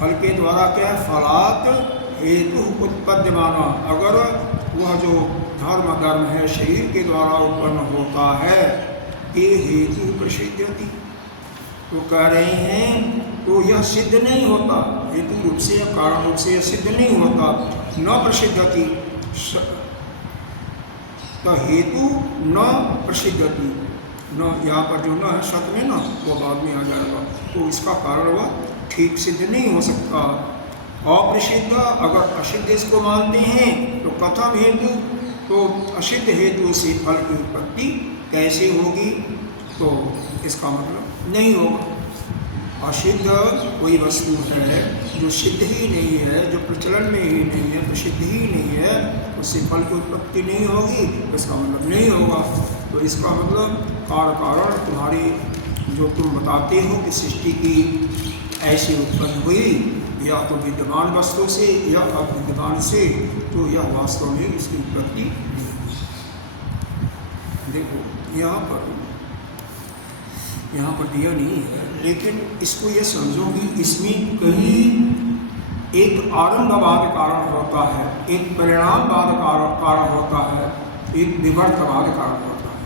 फल के द्वारा क्या है, फलात हेतु उत्पद्यमान, अगर वह जो धर्म है शरीर के द्वारा उत्पन्न होता है, ये हेतु प्रसिद्धति, तो कह रहे हैं तो यह सिद्ध नहीं होता, हेतु रूप से या कारण रूप से यह सिद्ध नहीं होता, न प्रसिद्धति, तो हेतु न प्रसिद्धति, न यहाँ पर जो न है सत में न वो बाद में आ जाएगा, तो इसका कारण वह ठीक सिद्ध नहीं हो सकता। अप्रसिद्ध, अगर असिद्ध इसको मानते हैं तो कथम हेतु, तो असिद्ध हेतु से फल की उत्पत्ति कैसे होगी, तो इसका मतलब नहीं होगा। असिद्ध कोई वस्तु है जो सिद्ध ही नहीं है, जो प्रचलन में ही नहीं है, प्रसिद्ध ही नहीं है, उससे फल की उत्पत्ति नहीं होगी, तो इसका मतलब नहीं होगा। तो इसका मतलब कारण तुम्हारी जो तुम बताते हो कि सृष्टि की ऐसी उत्पन्न हुई या तो विद्यमान वस्तु से या अविद्यमान से, तो यह वास्तव में इसकी उत्पत्ति नहीं। देखो यहाँ पर दिया नहीं है, लेकिन इसको ये समझो कि इसमें कहीं एक आरंभवाद कारण होता है, एक परिणामवाद कारण होता है, एक विवर्तवाद कारण होता है।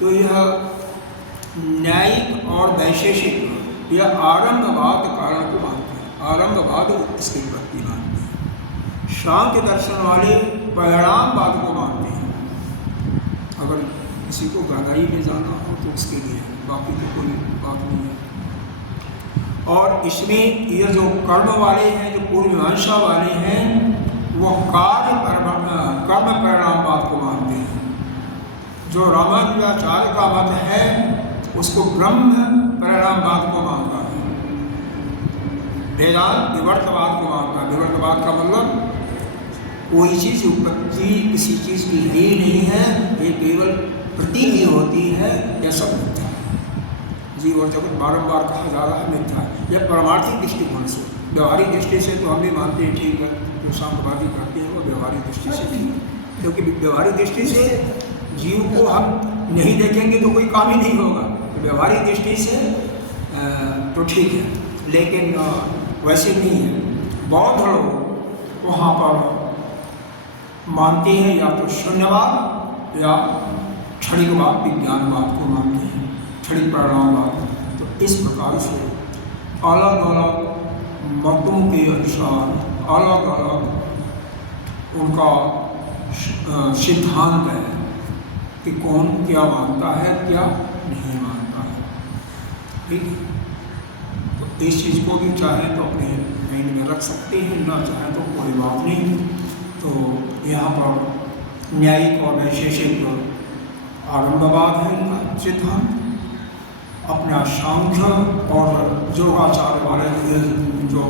तो यह न्यायिक और वैशेषिक यह आरंभवाद कारण को मानते हैं, आरंभवाद इसकी उत्पत्ति मानते हैं। शांति दर्शन वाले परिणामवाद को मानते हैं। अगर किसी को गहराई में जाना हो तो उसके लिए, बाकी तो कोई बात नहीं है। और इसमें ये जो कर्म वाले हैं, जो पूर्व मीमांसा वाले हैं, वो कर्म परिणामवाद को मानते हैं। जो रामानुजाचार्य का मत है उसको ब्रह्म परिणामवाद को मानता है। वेदांत विवर्तवाद को मानता है। विवर्तवाद का मतलब कोई चीज़ उत्पत्ति किसी चीज़ की ही नहीं है, ये केवल प्रतीति होती है, यह सब मिथ्या है। जीव और जगत बारंबार कहा जा रहा है मिथ्या है। यह परमार्थिक दृष्टिकोण से, व्यवहारिक दृष्टि से तो हम भी मानते हैं ठीक है, जो सांख्यवादी कहते हैं वो व्यवहारिक दृष्टि से ठीक है, क्योंकि व्यवहारिक दृष्टि से जीव को हम नहीं देखेंगे तो कोई काम ही नहीं होगा। व्यवहारिक दृष्टि से तो ठीक है, लेकिन वैसे नहीं है। बौद्ध लोग वहाँ पर मानते हैं या तो शून्यवाद या क्षणिकवाद, विज्ञानवाद को मानते हैं, क्षणिक परिणामवाद। तो इस प्रकार से अलग अलग मतों के अनुसार अलग अलग उनका सिद्धांत है कि कौन क्या मानता है, क्या नहीं मानता है। ठीक है, तो इस चीज़ को भी चाहे तो अपने माइंड में रख सकते हैं, ना चाहे तो कोई बात नहीं। तो यहाँ पर न्यायिक और वैशेषिक आरंभवाद है इनका सिद्धांत। अपना सांख्य और योगाचार्य वाले जो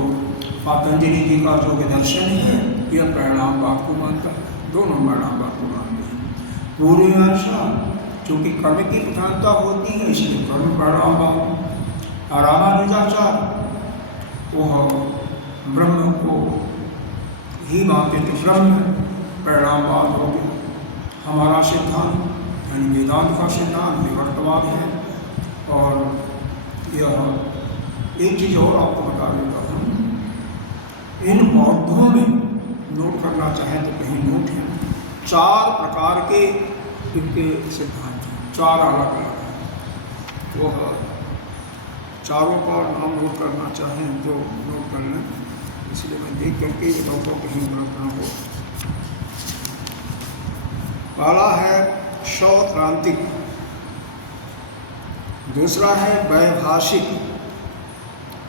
पतंजलि जी का जो दर्शन है, यह परिणामवाद को मानता है, दोनों परिणामवाद को मानते हैं। पूर्व मीमांसा चूँकि कर्म की प्रधानता होती है इसलिए कर्म परिणामवाद। रामानुजाचार्य वह ब्रह्म को ही मानते थे, ब्रह्म परिणामवाद हो गया। हमारा सिद्धांत यानी वेदांत का सिद्धांत विवर्तवाद है। और यह एक चीज़ और आपको बता देता हूँ, इन बौद्धों में नोट करना चाहें तो कहीं नोट है, 4 प्रकार के इनके सिद्धांत हैं, 4 अलग अलग हैं। वह चारों का नाम नोट करना चाहें तो नोट कर लें, इसलिए मैं देख करके बताऊँ कहीं गलत ना हो। पहला है सौत्रांतिक, दूसरा है वैभाषिक।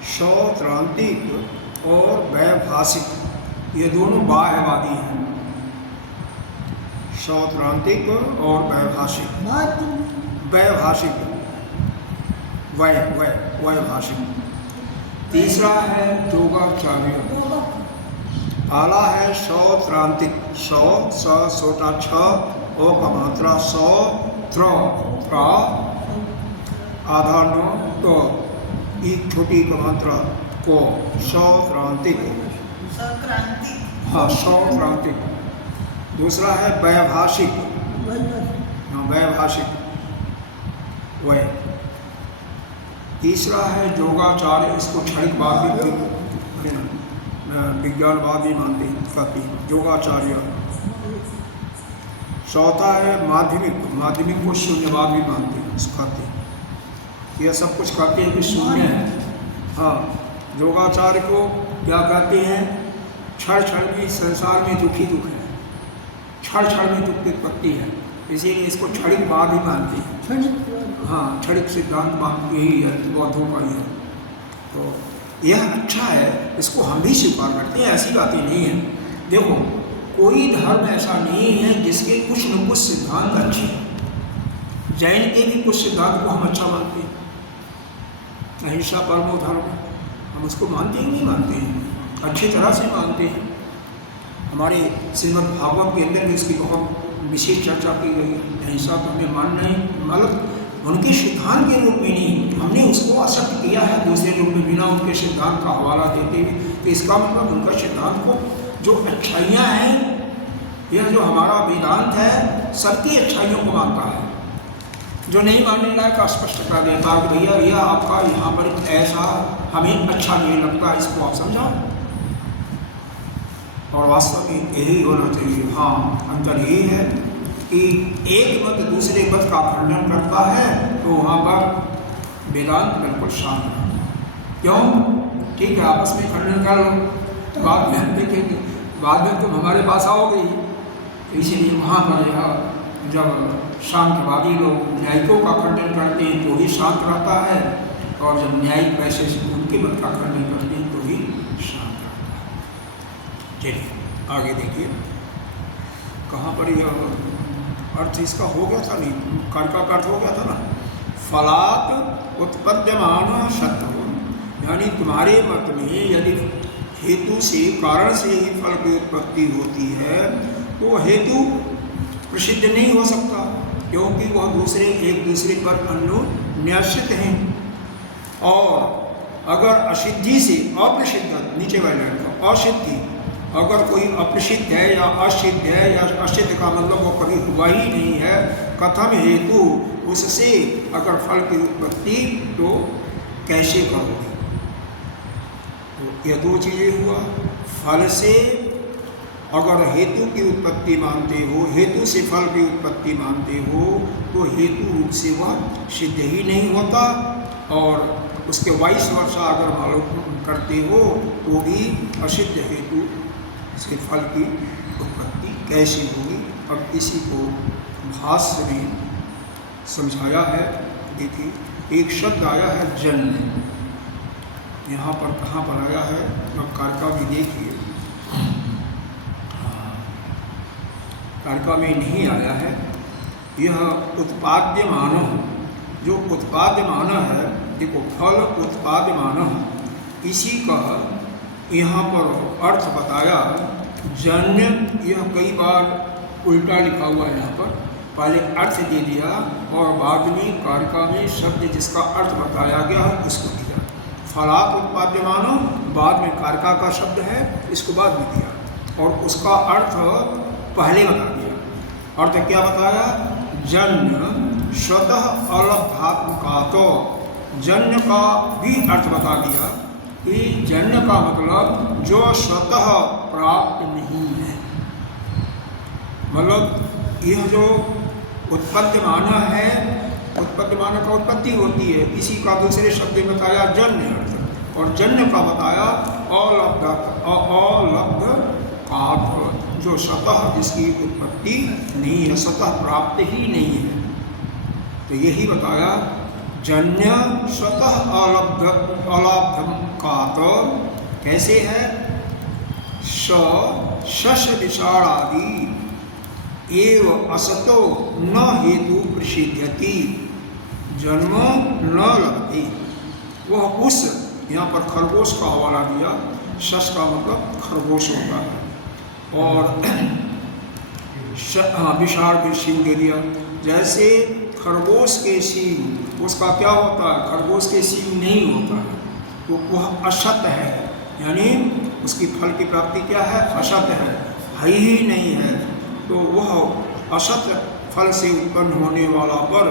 सौत्रांतिक और वैभाषिक ये दोनों बाह्यवादी हैं। सौत्रांतिक और वैभाषिक। वैभाषिक वैभाषिक। तीसरा है योगाचार्य। पहला है सौत्रांतिक, सौ सोटा छ ओ का मात्रा सौ त्र का आधा नो तो एक छोटी का मात्रा को सौत्रांतिक। हाँ सौत्रांतिक। दूसरा है वैभाषिक। हाँ वैभाषिक वै तीसरा है योगाचार्य, इसको क्षणिकवाद भी विज्ञानवाद भी मानते कहती योगाचार्य। चौथा है माध्यमिक को शून्यवाद भी मानते हैं, कहते यह सब कुछ कहते हैं कि शून्य है। हाँ, योगाचार्य को क्या कहते हैं, क्षण में संसार में दुख है, क्षण में दुख की उत्पत्ति है, इसीलिए इसको क्षणिकवाद ही मानते हैं। हाँ, क्षणिक सिद्धांत यही है, बौद्धों का ही है। तो यह अच्छा है, इसको हम भी स्वीकार करते हैं, ऐसी बातें नहीं है। देखो, कोई धर्म ऐसा नहीं है जिसके कुछ न कुछ सिद्धांत अच्छे हैं। जैन के भी कुछ सिद्धांत को हम अच्छा मानते हैं, अहिंसा परमो धर्म, हम उसको मानते हैं, नहीं मानते हैं, अच्छी तरह से मानते हैं। हमारे श्रीमद् भागवत के अंदर भी इसकी बहुत विशेष चर्चा की गई है। अहिंसा तो हमें मानना ही, मतलब उनके सिद्धांत के रूप में नहीं, हमने उसको असत्य किया है दूसरे रूप में, बिना उनके सिद्धांत का हवाला देते हुए। तो इसका मतलब उनका सिद्धांत को जो अच्छाइयाँ हैं, यह जो हमारा वेदांत है सबकी अच्छाइयों को मानता है। जो नहीं मानने लायक का स्पष्ट कर देता कि भैया यह आपका यहाँ पर ऐसा हमें अच्छा नहीं लगता, इसको आप समझाओ। और वास्तव में यही होना चाहिए। हाँ, अंतर यही है कि एक मत दूसरे मत का खंडन करता है तो वहाँ पर वेदांत बिल्कुल शांत है। क्यों? ठीक है, आपस में खंडन कर लो, तो बाद में हम देखेंगे, बाद में तुम हमारे पास आओगे। इसीलिए वहाँ पर यह जब शांतवादी लोग न्यायिकों का खंडन करते हैं तो भी शांत रहता है, और जब न्यायिक वैसे उनके मत का खंडन करते हैं तो भी शांत रहता है। चलिए आगे देखिए, कहाँ पर यह अर्थ इसका हो गया था, नहीं कर्म का अर्थ हो गया था ना। फलात् उत्पद्यमान शत्रु, यानी तुम्हारे मत में यदि हेतु से, कारण से ही फल की उत्पत्ति होती है तो हेतु प्रसिद्ध नहीं हो सकता, क्योंकि वह दूसरे एक दूसरे पर अन्योन्याश्रित हैं। और अगर असिद्धि से अप्रसिद्ध, नीचे वाले का असिद्धि, अगर कोई अप्रसिद्ध है या असिद्ध है, या असिद्ध का मतलब वो कभी हुआ ही नहीं है, कथम हेतु, उससे अगर फल की उत्पत्ति तो कैसे करोगे? तो यह दो चीज़ें हुआ, फल से अगर हेतु की उत्पत्ति मानते हो, हेतु से फल की उत्पत्ति मानते हो, तो हेतु रूप से वह सिद्ध ही नहीं होता, और उसके वाइस वर्षा अगर मालूम करते हो तो भी असिद्ध हेतु से फल की उत्पत्ति कैसी होगी। अब इसी को भाष्य में समझाया है। देखिए, एक शब्द आया है जन्म, यहाँ पर कहाँ पर आया है, अब कारका भी देखिए, कारका में नहीं आया है। यह उत्पाद्यमान, जो उत्पाद्यमान है, देखो फल उत्पाद्यमान, इसी का यहाँ पर अर्थ बताया जन्य। यह कई बार उल्टा लिखा हुआ है, यहाँ पर पहले अर्थ दे दिया और बाद में कारका में शब्द जिसका अर्थ बताया गया है उसको दिया। फलात् उत्पाद्यमानो, बाद में कारका का शब्द है, इसको बाद में दिया, और उसका अर्थ पहले बता दिया। अर्थ क्या बताया? जन्य स्वतः अलब्धात्मकातो, जन्य का भी अर्थ बता दिया कि जन्य का मतलब जो स्वतः प्राप्त नहीं है, मतलब यह जो उत्पद्यमान है, उत्पद्यमान का उत्पत्ति होती है, इसी का दूसरे शब्द में बताया जन्य अर्थ, और जन्य का बताया अलब्ध का, जो स्वतः जिसकी उत्पत्ति नहीं है, स्वतः प्राप्त ही नहीं है। तो यही बताया जन्य स्वतः अलब्धम का, तो कैसे है? शश विषाणादि एव असतो न हेतु प्रसिद्ध्यति, जन्म न लगती। वह उस, यहाँ पर खरगोश का हवाला दिया, शश का मतलब खरगोश होता है, और विषाण के सींग दे दिया। जैसे खरगोश के सींग, उसका क्या होता है? खरगोश के सींग नहीं होता है, तो वह असत है, यानी उसकी फल की प्राप्ति क्या है? असत है ही नहीं है। तो वह असत फल से उत्पन्न होने वाला पर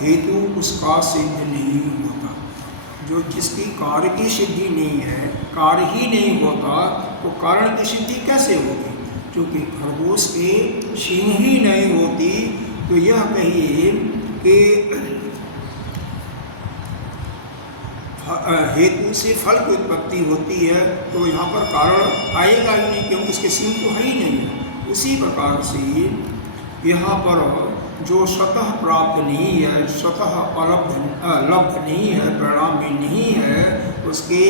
हेतु उसका सिद्ध नहीं होता। जो जिसकी कार्य की सिद्धि नहीं है, कार्य ही नहीं होता, तो कारण की सिद्धि कैसे होगी? क्योंकि खरगोश के सींग ही नहीं होती, तो यह कहिए कि हेतु से फल की उत्पत्ति होती है, तो यहाँ पर कारण आएगा ही नहीं, क्योंकि उसके सींग तो है ही नहीं। उसी प्रकार से यहाँ पर जो स्वतः प्राप्त नहीं है, स्वतः लब्ध नहीं है, परिणाम में नहीं है, उसके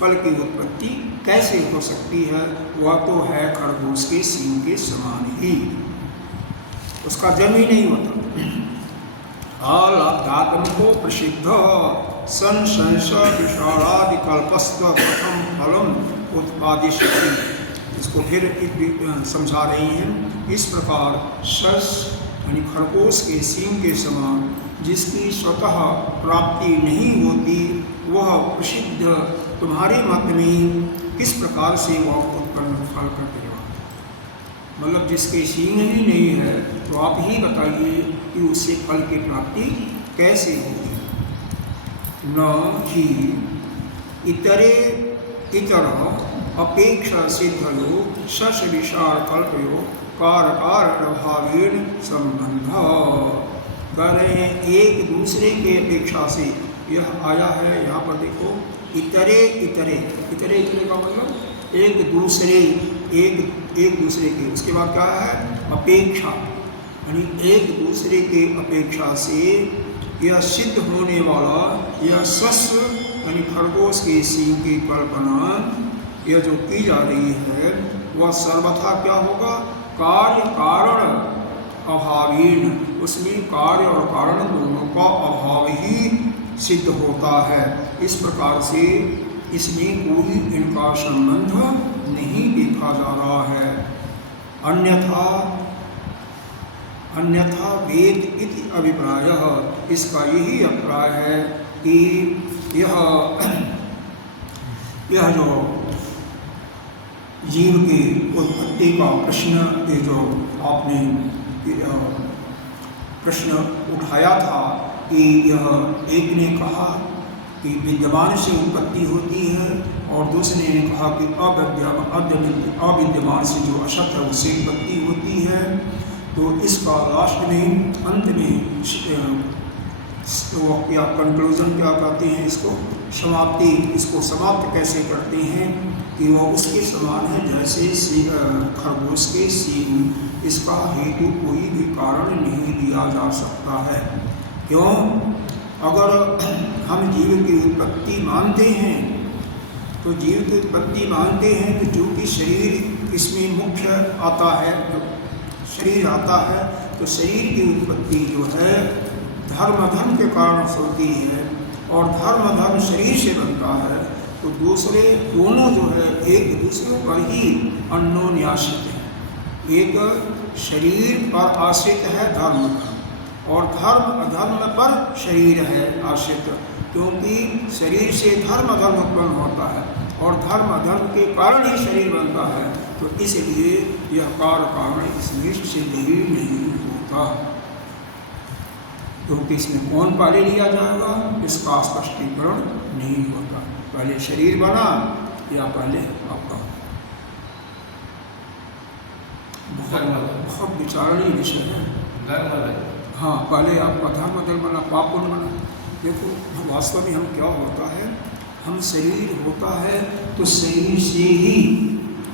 फल की उत्पत्ति कैसे हो सकती है? वह तो है खरगोश के सींग के समान ही, उसका जन्म ही नहीं होता। आत्मको प्रसिद्ध संशंस विशालादिकल्पस्व प्रथम फलम उत्पादिष्यति। इसको फिर समझा रही हैं। इस प्रकार सस यानी खरगोश के सींग के समान जिसकी स्वतः प्राप्ति नहीं होती, वह प्रसिद्ध तुम्हारे मत में किस प्रकार से वह उत्पन्न फल करते हो? मतलब जिसके सींग ही नहीं है, तो आप ही बताइए कि उससे फल की प्राप्ति कैसे होगी? न ही इतर अपेक्षा सिद्धयो सस विशाल कल्पयो कारकारणभावेन संबंध। कह रहे हैं एक दूसरे के अपेक्षा से यह आया है। यहाँ पर देखो, इतरे इतरे इतरे इतरे का मतलब एक दूसरे के, उसके बाद क्या है? अपेक्षा, यानी एक दूसरे के अपेक्षा से यह सिद्ध होने वाला यह सस यानी खरगोश के सींग की कल्पना यह जो की जा रही है, वह सर्वथा क्या होगा? कार्य कारण अभावीन, उसमें कार्य और कारण दोनों का अभाव ही सिद्ध होता है। इस प्रकार से इसमें कोई इनका संबंध नहीं देखा जा रहा है। अन्यथा वेद इति अभिप्रायः, इसका यही अभिप्राय है कि यह जो जीव की उत्पत्ति का प्रश्न, ये जो आपने प्रश्न उठाया था कि यह एक ने कहा कि विद्यमान से उत्पत्ति होती है और दूसरे ने कहा कि अविद्यमान से जो असत है उससे उत्पत्ति होती है। तो इसका लास्ट में अंत में वो क्या कंक्लूजन क्या कहते हैं, इसको समाप्ति, इसको समाप्त कैसे करते हैं कि वह उसके समान है जैसे खरगोश के सींग। इसका हेतु कोई भी कारण नहीं दिया जा सकता है। क्यों? अगर हम जीव की उत्पत्ति मानते हैं, तो जीव की उत्पत्ति मानते हैं तो चूँकि शरीर इसमें मुख्य आता है, शरीर आता है, तो शरीर की उत्पत्ति जो है धर्म के कारण होती है, और धर्म शरीर से बनता है। तो दूसरे दोनों जो है एक दूसरे पर ही अन्योन्याश्रित है। एक शरीर पर आश्रित है धर्म, और धर्म अधर्म पर शरीर है आश्रित, क्योंकि शरीर से धर्म उत्पन्न होता है और धर्म के कारण ही शरीर बनता है। तो इसलिए यह कारण इसमें सिद्ध ही नहीं होता, क्योंकि इसमें कौन पहले लिया जाएगा इसका स्पष्टीकरण नहीं होता। पहले शरीर बना या पहले आपका? बहुत विचारणीय विषय है। हाँ, पहले आपका धर्म बना, पाप पुण्य बना। देखो वास्तव में हम क्या होता है, हम शरीर होता है तो शरीर से ही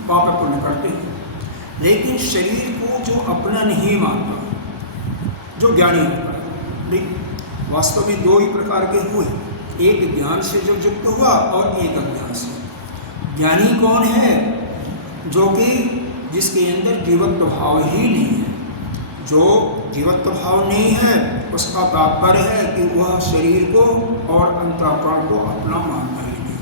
पाप पुण्य करते हैं, लेकिन शरीर को जो अपना नहीं मानता, जो ज्ञानी होता है, वास्तव में दो ही प्रकार के हुए, एक ज्ञान से जो युक्त हुआ और एक अज्ञान से। ज्ञानी कौन है? जो कि जिसके अंदर जीवत्व भाव ही नहीं है। जो जीवत्व भाव नहीं है उसका तात्पर्य है कि वह शरीर को और अंतःकरण को अपना मानता ही नहीं।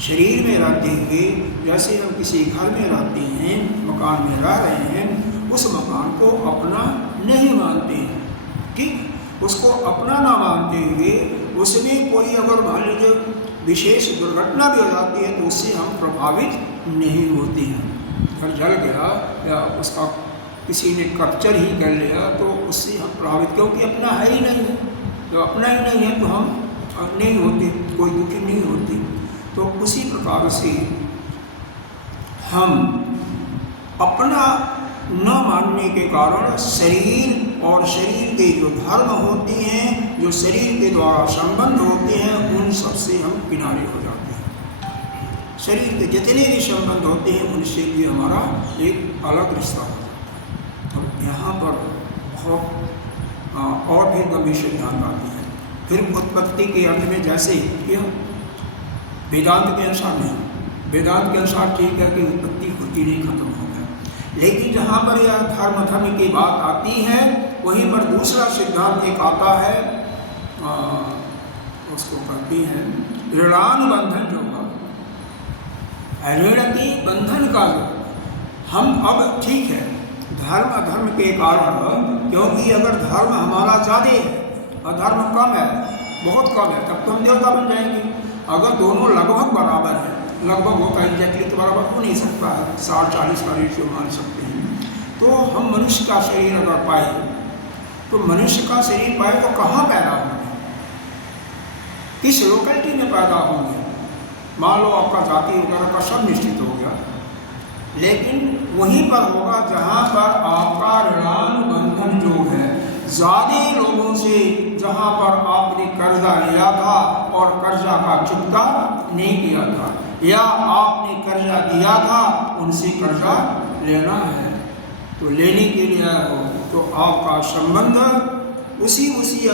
शरीर में रहते हुए जैसे हम किसी घर में रहते हैं, मकान में रह रहे हैं, उस मकान को अपना नहीं मानते हैं, ठीक? उसको अपना ना मानते हुए उसमें कोई अगर मान लीजिए विशेष दुर्घटना भी हो जाती है तो उससे हम प्रभावित नहीं होते हैं। घर जल गया या उसका किसी ने कैप्चर ही कर लिया तो उससे हम प्रभावित, क्योंकि अपना है ही नहीं है। जब अपना ही नहीं है तो हम नहीं होते, कोई दुखी नहीं होती। तो उसी प्रकार से हम अपना न मानने के कारण शरीर और शरीर के जो धर्म होते हैं, जो शरीर के द्वारा संबंध होते हैं, उन सब से हम किनारे हो जाते हैं। शरीर के जितने भी संबंध होते हैं उनसे भी हमारा एक अलग रिश्ता होता है। और यहाँ पर बहुत और भी गंभीर सिद्धांत आते हैं। फिर उत्पत्ति के अर्थ में जैसे यह वेदांत के अनुसार नहीं, वेदांत के अनुसार ठीक है कि उत्पत्ति होती नहीं, खत्म हो गया। लेकिन जहाँ पर यह धर्म की बात आती है, वहीं पर दूसरा सिद्धांत एक आता है, उसको कहती है ऋणानुबंधन जो का ऋण की बंधन का जो हम अब ठीक है धर्म अधर्म के कारण, क्योंकि अगर धर्म हमारा ज़्यादा है और धर्म कम है, बहुत कम है, तब तो हम देवता बन जाएंगे। अगर दोनों लगभग बराबर है, लगभग होता है एग्जैक्टली तो बराबर हो नहीं सकता है, 60-40 का रेशियो मान सकते हैं। तो हम मनुष्य का शरीर अगर पाए, तो मनुष्य का शरीर पाए तो कहाँ पैदा होंगे, किस लोकेलिटी में पैदा होंगे? मान लो आपका जाति वगैरह का सब निश्चित हो गया, लेकिन वहीं पर होगा जहाँ पर आपका ऋणानुबंधन जो है ज़्यादा लोगों से, जहाँ पर आपने कर्जा लिया था और कर्जा का चुकता नहीं किया था, या आपने कर्जा दिया था उनसे कर्जा लेना है, तो लेने के लिए आए हो तो आपका संबंध उसी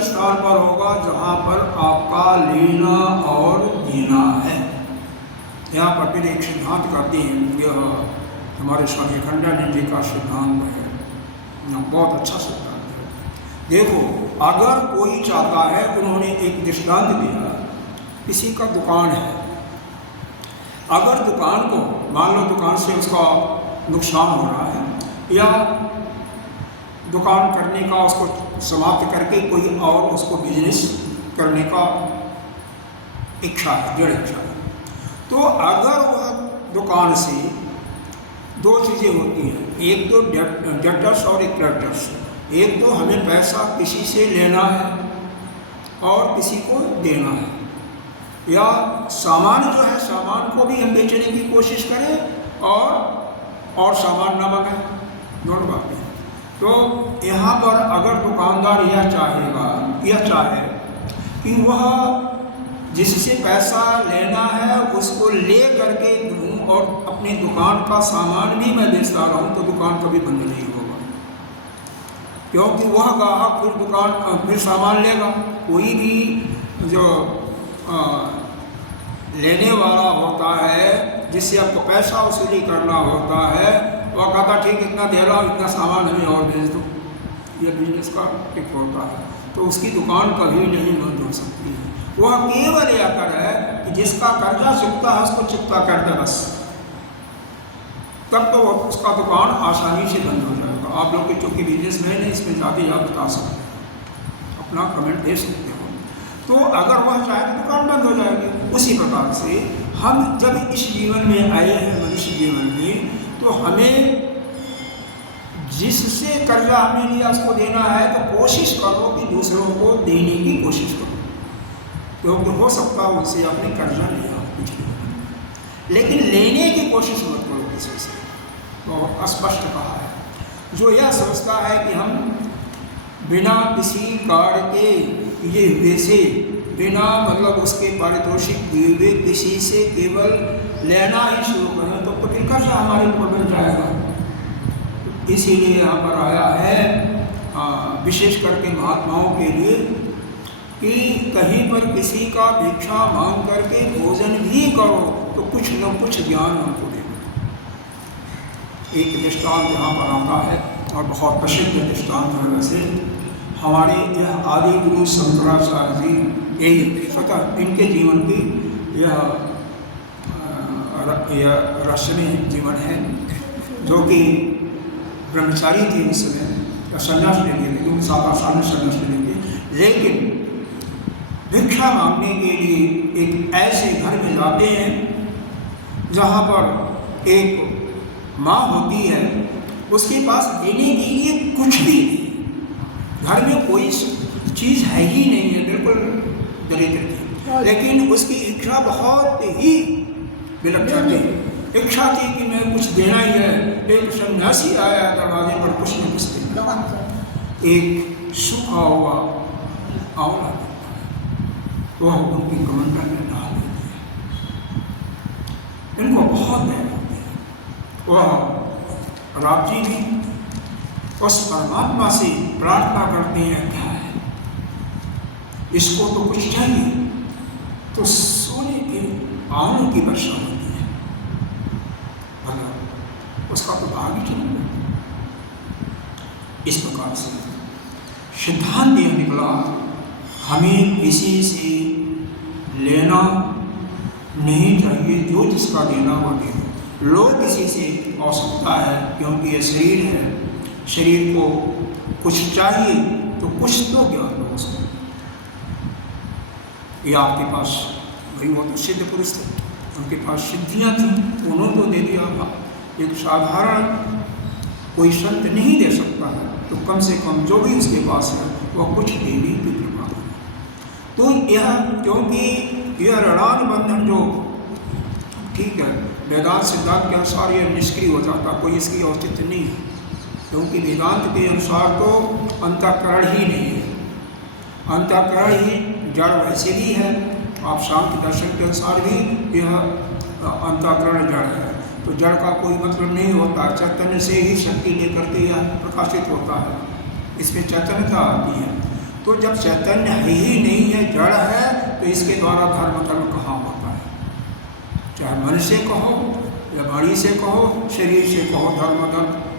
स्थान पर होगा जहाँ पर आपका लेना और देना है। यहाँ पर फिर एक सिद्धांत करते हैं, यह हमारे स्वामी अखंडानंद जी का सिद्धांत है, बहुत अच्छा सिद्धांत है। देखो, अगर कोई चाहता है, उन्होंने एक दृष्टांत दिया, किसी का दुकान है, अगर दुकान को मान लो दुकान से उसका नुकसान हो रहा है, या दुकान करने का उसको समाप्त करके कोई और उसको बिजनेस करने का इच्छा है, दृढ़ इच्छा है, तो अगर वह दुकान से दो चीज़ें होती हैं, एक तो डेटर्स और एक क्रेडिटर्स। एक तो हमें पैसा किसी से लेना है और किसी को देना है, या सामान जो है सामान को भी हम बेचने की कोशिश करें और सामान ना मंगाएं, दोनों बातें। तो यहाँ पर अगर दुकानदार यह चाहे कि वह जिससे पैसा लेना है उसको ले करके दूँ और अपनी दुकान का सामान भी मैं बेचता रहूँ, तो दुकान कभी बंद नहीं होगा, क्योंकि वह ग्राहक फिर सामान लेगा। कोई भी जो लेने वाला होता है, जिससे आपको पैसा वसूली करना होता है, वह कहता ठीक इतना दे रहा हूँ, इतना सामान हमें और भेज दो, यह बिजनेस का टिक होता है। तो उसकी दुकान कभी नहीं बंद हो सकती है। वह केवल यह कर है कि जिसका कर्जा चुकता है उसको चुकता कर दे बस, तब तो उसका दुकान आसानी से बंद हो जाएगा। आप लोग के चूँकि बिजनेस मैन है, इसमें ज़्यादा आप बता सकते हैं, अपना कमेंट दे सकते हो। तो अगर वह चाहे तो दुकान बंद हो जाएगी। उसी प्रकार से हम जब इस जीवन में आए हैं, मनुष्य जीवन में, तो हमें जिससे कर्जा हमने लिया उसको देना है, तो कोशिश करो कि दूसरों को देने की कोशिश करो, क्योंकि हो सकता है उनसे आपने कर्जा लिया पिछले, लेकिन लेने की कोशिश मत करो किसी से। तो स्पष्ट कहा है, जो यह सोचता है कि हम बिना किसी कार्य के किए हुए से, बिना मतलब उसके पारितोषिक दिए हुए किसी से केवल लेना ही शुरू करें, तो फिर कर्जा हमारे ऊपर बन जाएगा। इसीलिए यहाँ पर आया है विशेष करके महात्माओं के लिए कि कहीं पर किसी का भिक्षा मांग करके भोजन भी करो तो कुछ न कुछ ज्ञान उनको दे। एक दृष्टांत यहाँ पर आता है और बहुत प्रसिद्ध दृष्टांत है। वैसे हमारे यह आदि गुरु शंकराचार्य जी, यही स्वतः इनके जीवन की यह रहस्यमय जीवन है, जो कि ब्रह्मचारी थे उस समय, संन्यास ले लिए थे, 7 साल में संन्यास ले लिए थे, लेकिन भिक्षा मांगने के लिए एक ऐसे घर में जाते हैं जहाँ पर एक माँ होती है, उसके पास देने के लिए कुछ भी नहीं, घर में कोई चीज़ है ही नहीं है, बिल्कुल दरिद्र थी। लेकिन उसकी इच्छा बहुत ही विलक्षण थी। इच्छा थी कि मैं कुछ देना ही है। एक सन्यासी आया दरवाजे पर कुछ न कुछ देना, एक सूखा हुआ आंवला, वह उनकी कमंडल में डाल देते हैं। इनको बहुत दया होती है। वह राम जी भी उस परमात्मा से प्रार्थना करते हैं, क्या है इसको तो कुछ चाहिए, तो सोने के आंवलों की वर्षा होती है। भला उसका तो भाग्य चला गया। इस प्रकार से सिद्धांत यह निकला, हमें किसी से लेना नहीं चाहिए, जो जिसका देना वो दे। लो किसी से आवश्यकता है, क्योंकि ये शरीर है, शरीर को कुछ चाहिए तो कुछ तो ज्ञान दो उसको। ये आपके पास वही, वो तो सिद्ध पुरुष थे, उनके पास सिद्धियाँ थी, उन्होंने तो दे दिया। एक साधारण कोई संत नहीं दे सकता है, तो कम से कम जो भी उसके पास है वह कुछ देवी की कृपा है। तो यह, क्योंकि यह ऋणानुबंधन जो ठीक है, वेदांत सिद्धांत के अनुसार यह निष्क्रिय हो जाता, कोई इसकी औचित्य नहीं है, क्योंकि वेदांत के अनुसार तो अंतःकरण ही नहीं है। अंतःकरण ही जड़ वैसे भी है, आप शांति दर्शन के अनुसार भी यह अंतःकरण जड़ है, तो जड़ का कोई मतलब नहीं होता। चैतन्य से ही शक्ति लेकर के यह प्रकाशित होता है, इसमें चैतन्यता आती है। तो जब चैतन्य ही नहीं है, जड़ है, तो इसके द्वारा धर्म कर्म कहाँ होता है? चाहे मन से कहो या वाणी से कहो, शरीर से कहो धर्म,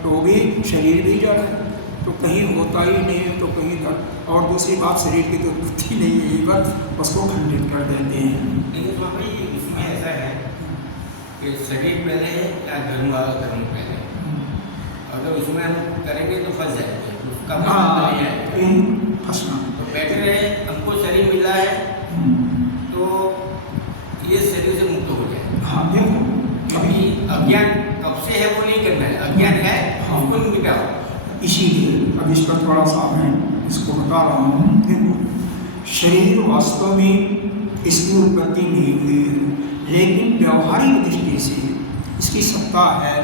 तो भी शरीर भी जड़ है, तो कहीं होता ही नहीं है, तो कहीं धर्म। और दूसरी बात, शरीर की तो बुद्धि नहीं है, ये बात उसको खंडित कर देते हैं। लेकिन स्वामी इसमें ऐसा है कि शरीर पहले या धर्म पहले, अगर उसमें हम करेंगे तो फंस जाएंगे, उसका मतलब नहीं है फंसना। तो बेटर है, हमको शरीर मिला है तो ये शरीर से मुक्त हो जाए। हाँ देखो, अभी अज्ञान कब से है वो नहीं करना है, अज्ञान है उसको नहीं मिटाओ। इसीलिए अब इस पर थोड़ा सा मैं इसको बता रहा हूँ। देखो, शरीर वास्तव में इसकी उत्पत्ति नहीं हुई है, लेकिन व्यवहारिक दृष्टि से इसकी सत्ता है,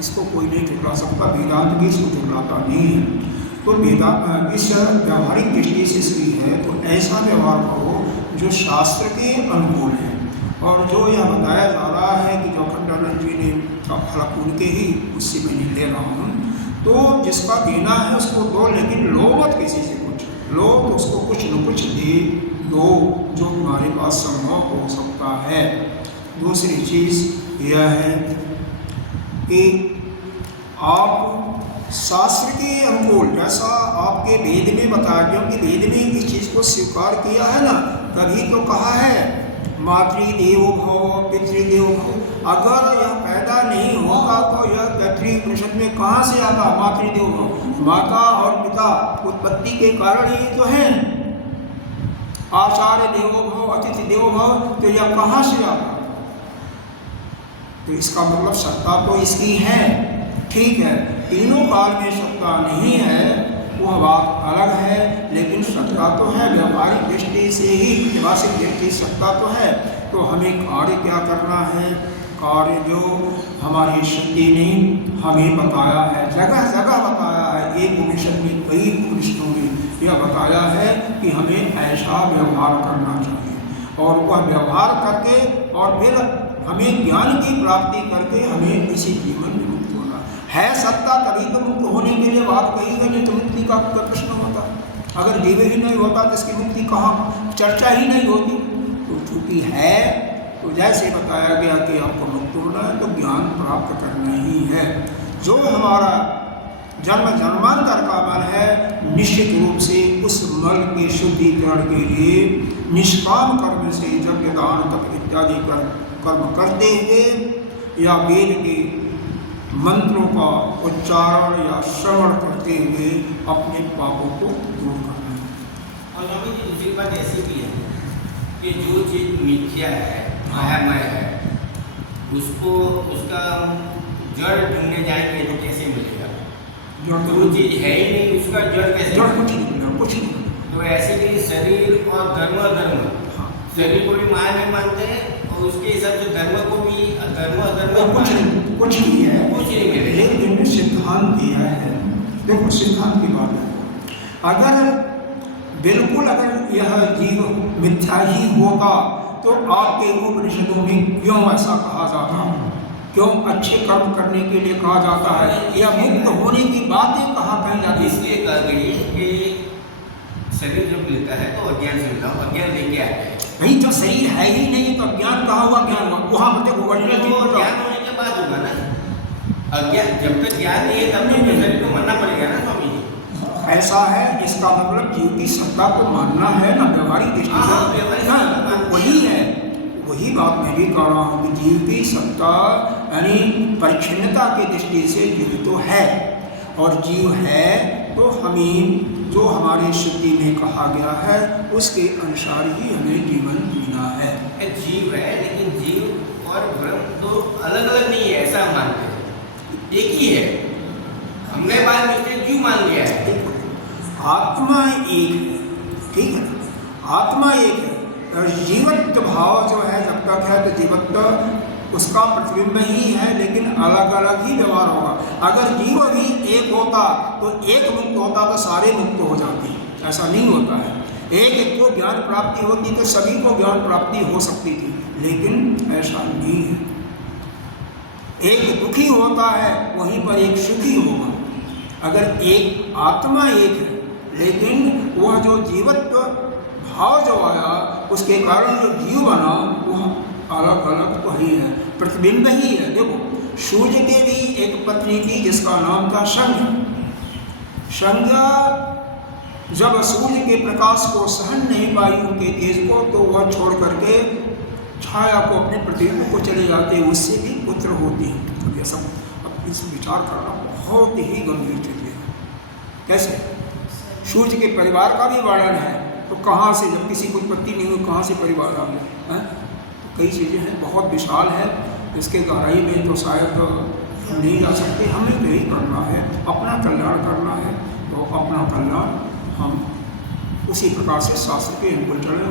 इसको कोई नहीं ठुकरा सकता। वेदांत भी इसको ठुकराता नहीं है। तो वेदांत इस व्यवहारिक दृष्टि से इसकी है, तो ऐसा व्यवहार करो जो शास्त्र के अनुकूल है। और जो यह बताया जा रहा है कि जो अखंडानंद जी ने फलक उनके ही, उससे मैं नहीं ले रहा हूँ। तो जिसका देना है उसको दो, लेकिन लो मत किसी से कुछ। लो तो उसको कुछ न कुछ दे दो, जो तुम्हारे पास संभव हो सकता है। दूसरी चीज़ यह है कि आप शास्त्र के अनुकूल, जैसा आपके वेद में बताया, क्योंकि वेद ने इस चीज़ को स्वीकार किया है ना, तभी तो कहा है मातृदेवो भव पितृदेवो भव। अगर यह पैदा नहीं होता तो यह तैतृक में कहाँ से आता? मातृदेवो भव, माता और पिता उत्पत्ति के कारण ही तो है। आचार्य देवो भव, अतिथि देवो भव, तो यह कहाँ से आता? तो इसका मतलब सत्ता तो इसकी है, ठीक है, तीनों काल में सत्ता नहीं है, वह बात अलग है, लेकिन सत्ता तो है। व्यवहारिक दृष्टि से ही, व्यवहारिक दृष्टि सत्ता तो है। तो हमें कार्य क्या करना है? कार्य जो हमारी शक्ति ने हमें बताया है, जगह जगह बताया है, एक उपनिषद में, कई उपनिषदों में यह बताया है कि हमें ऐसा व्यवहार करना चाहिए, और वह व्यवहार करके और फिर हमें ज्ञान की प्राप्ति करके हमें इसी जीवन में मुक्त होना है। सत्ता तभी तो मुक्त होने के लिए बात कही है, नहीं तो मुक्ति का प्रश्न होता। अगर जीव ही नहीं होता तो इसकी मुक्ति कहाँ, चर्चा ही नहीं होती। तो चूँकि है, तो जैसे बताया गया कि आपको मुक्त होना है तो ज्ञान प्राप्त करना ही है। जो हमारा जन्म जन्मांतर का मल है, निश्चित रूप से उस मल के शुद्धिकरण के लिए निष्काम कर्म से यज्ञ दान तप इत्यादि कर्म करते हुए या वेद के मंत्रों का उच्चारण या श्रवण करते हुए अपने पापों को दूर करना है। और स्वामी जी दूसरी बात ऐसी भी है कि जो चीज़ मिथ्या है, मायामय है, उसको उसका जड़ ढूंढने जाएंगे तो कैसे मिलेगा? जड़ तो वो चीज़ है ही नहीं, उसका जड़ कैसे? जड़ कुछ नहीं मिलेगा, कुछ नहीं। तो ऐसे ही शरीर और धर्म शरीर को भी माया में मानते हैं और उसके हिसाब से धर्म को भी धर्म अधर्म कुछ नहीं है, कुछ नहीं मिलेगा। लेकिन सिद्धांत दिया है। देखो सिद्धांत की बात है, अगर बिल्कुल अगर यह जीव मिथ्या ही होता तो आपके उपनिषदों में क्यों ऐसा कहा जाता, क्यों अच्छे कर्म करने के लिए कहा जाता है, या मुक्त होने की बातें कहाँ कही जाती है? इसलिए कहा गई है कि शरीर जब मिलता है तो अज्ञान से मिलता है, अज्ञान लेके आता है। नहीं तो शरीर है ही नहीं तो ज्ञान कहाँ हुआ? ज्ञान हुआ वहाँ पर देखो तो ज्ञान होने के बाद होगा ना, अज्ञान जब तक ज्ञान नहीं है तब तक शरीर को मानना पड़ेगा ना स्वामी जी। ऐसा है, इसका मतलब जीव की सत्ता को मानना है ना, व्यवहारिक दृष्टि वही है, वही बात मैं भी कह रहा हूँ कि जीव की सत्ता यानी परिच्छिन्नता की दृष्टि से जीव तो है, और जीव है तो हमें जो हमारे श्रुति में कहा गया है उसके अनुसार ही हमें जीवन जीना है। जीव है लेकिन जीव और ब्रह्म तो अलग अलग नहीं है, ऐसा हम मानते हैं, एक ही है। हमने बाद में जीव मान लिया है। आत्मा एक है, ठीक है, आत्मा एक है, और जीवत्व भाव जो है जब तक है तो जीवत्व उसका प्रतिबिंब ही है, लेकिन अलग अलग ही व्यवहार होगा। अगर जीव भी एक होता तो एक मुक्त होता तो सारे मुक्त हो जाते, ऐसा नहीं होता है। एक को ज्ञान प्राप्ति होती तो सभी को ज्ञान प्राप्ति हो सकती थी, लेकिन ऐसा नहीं है। एक दुखी होता है वहीं पर एक सुखी होगा। अगर एक आत्मा एक है, लेकिन वह जो जीवत्व भाव जो आया उसके कारण जो जीव बना वह अलग अलग तो ही है, प्रतिबिंब ही है। देखो सूर्य के भी एक पत्नी थी जिसका नाम था संज्ञा। संज्ञा जब सूर्य के प्रकाश को सहन नहीं पाई उनके तेज को, तो वह छोड़ करके छाया को अपने प्रतिबिंब को चले जाते, उससे भी पुत्र होते हैं। अब यह सब अब इस विचार करना बहुत ही गंभीर चीज़ है। कैसे सूर्य के परिवार का भी वर्णन है, तो कहाँ से, जब किसी को उत्पत्ति नहीं हुई कहाँ से परिवार आ गया है? कई चीज़ें हैं, बहुत विशाल है, इसके गहराई में तो शायद नहीं जा सकते। हमें तो यही करना है, अपना कल्याण करना है, तो अपना कल्याण हम उसी प्रकार से शास्त्र के अनुकूल चले।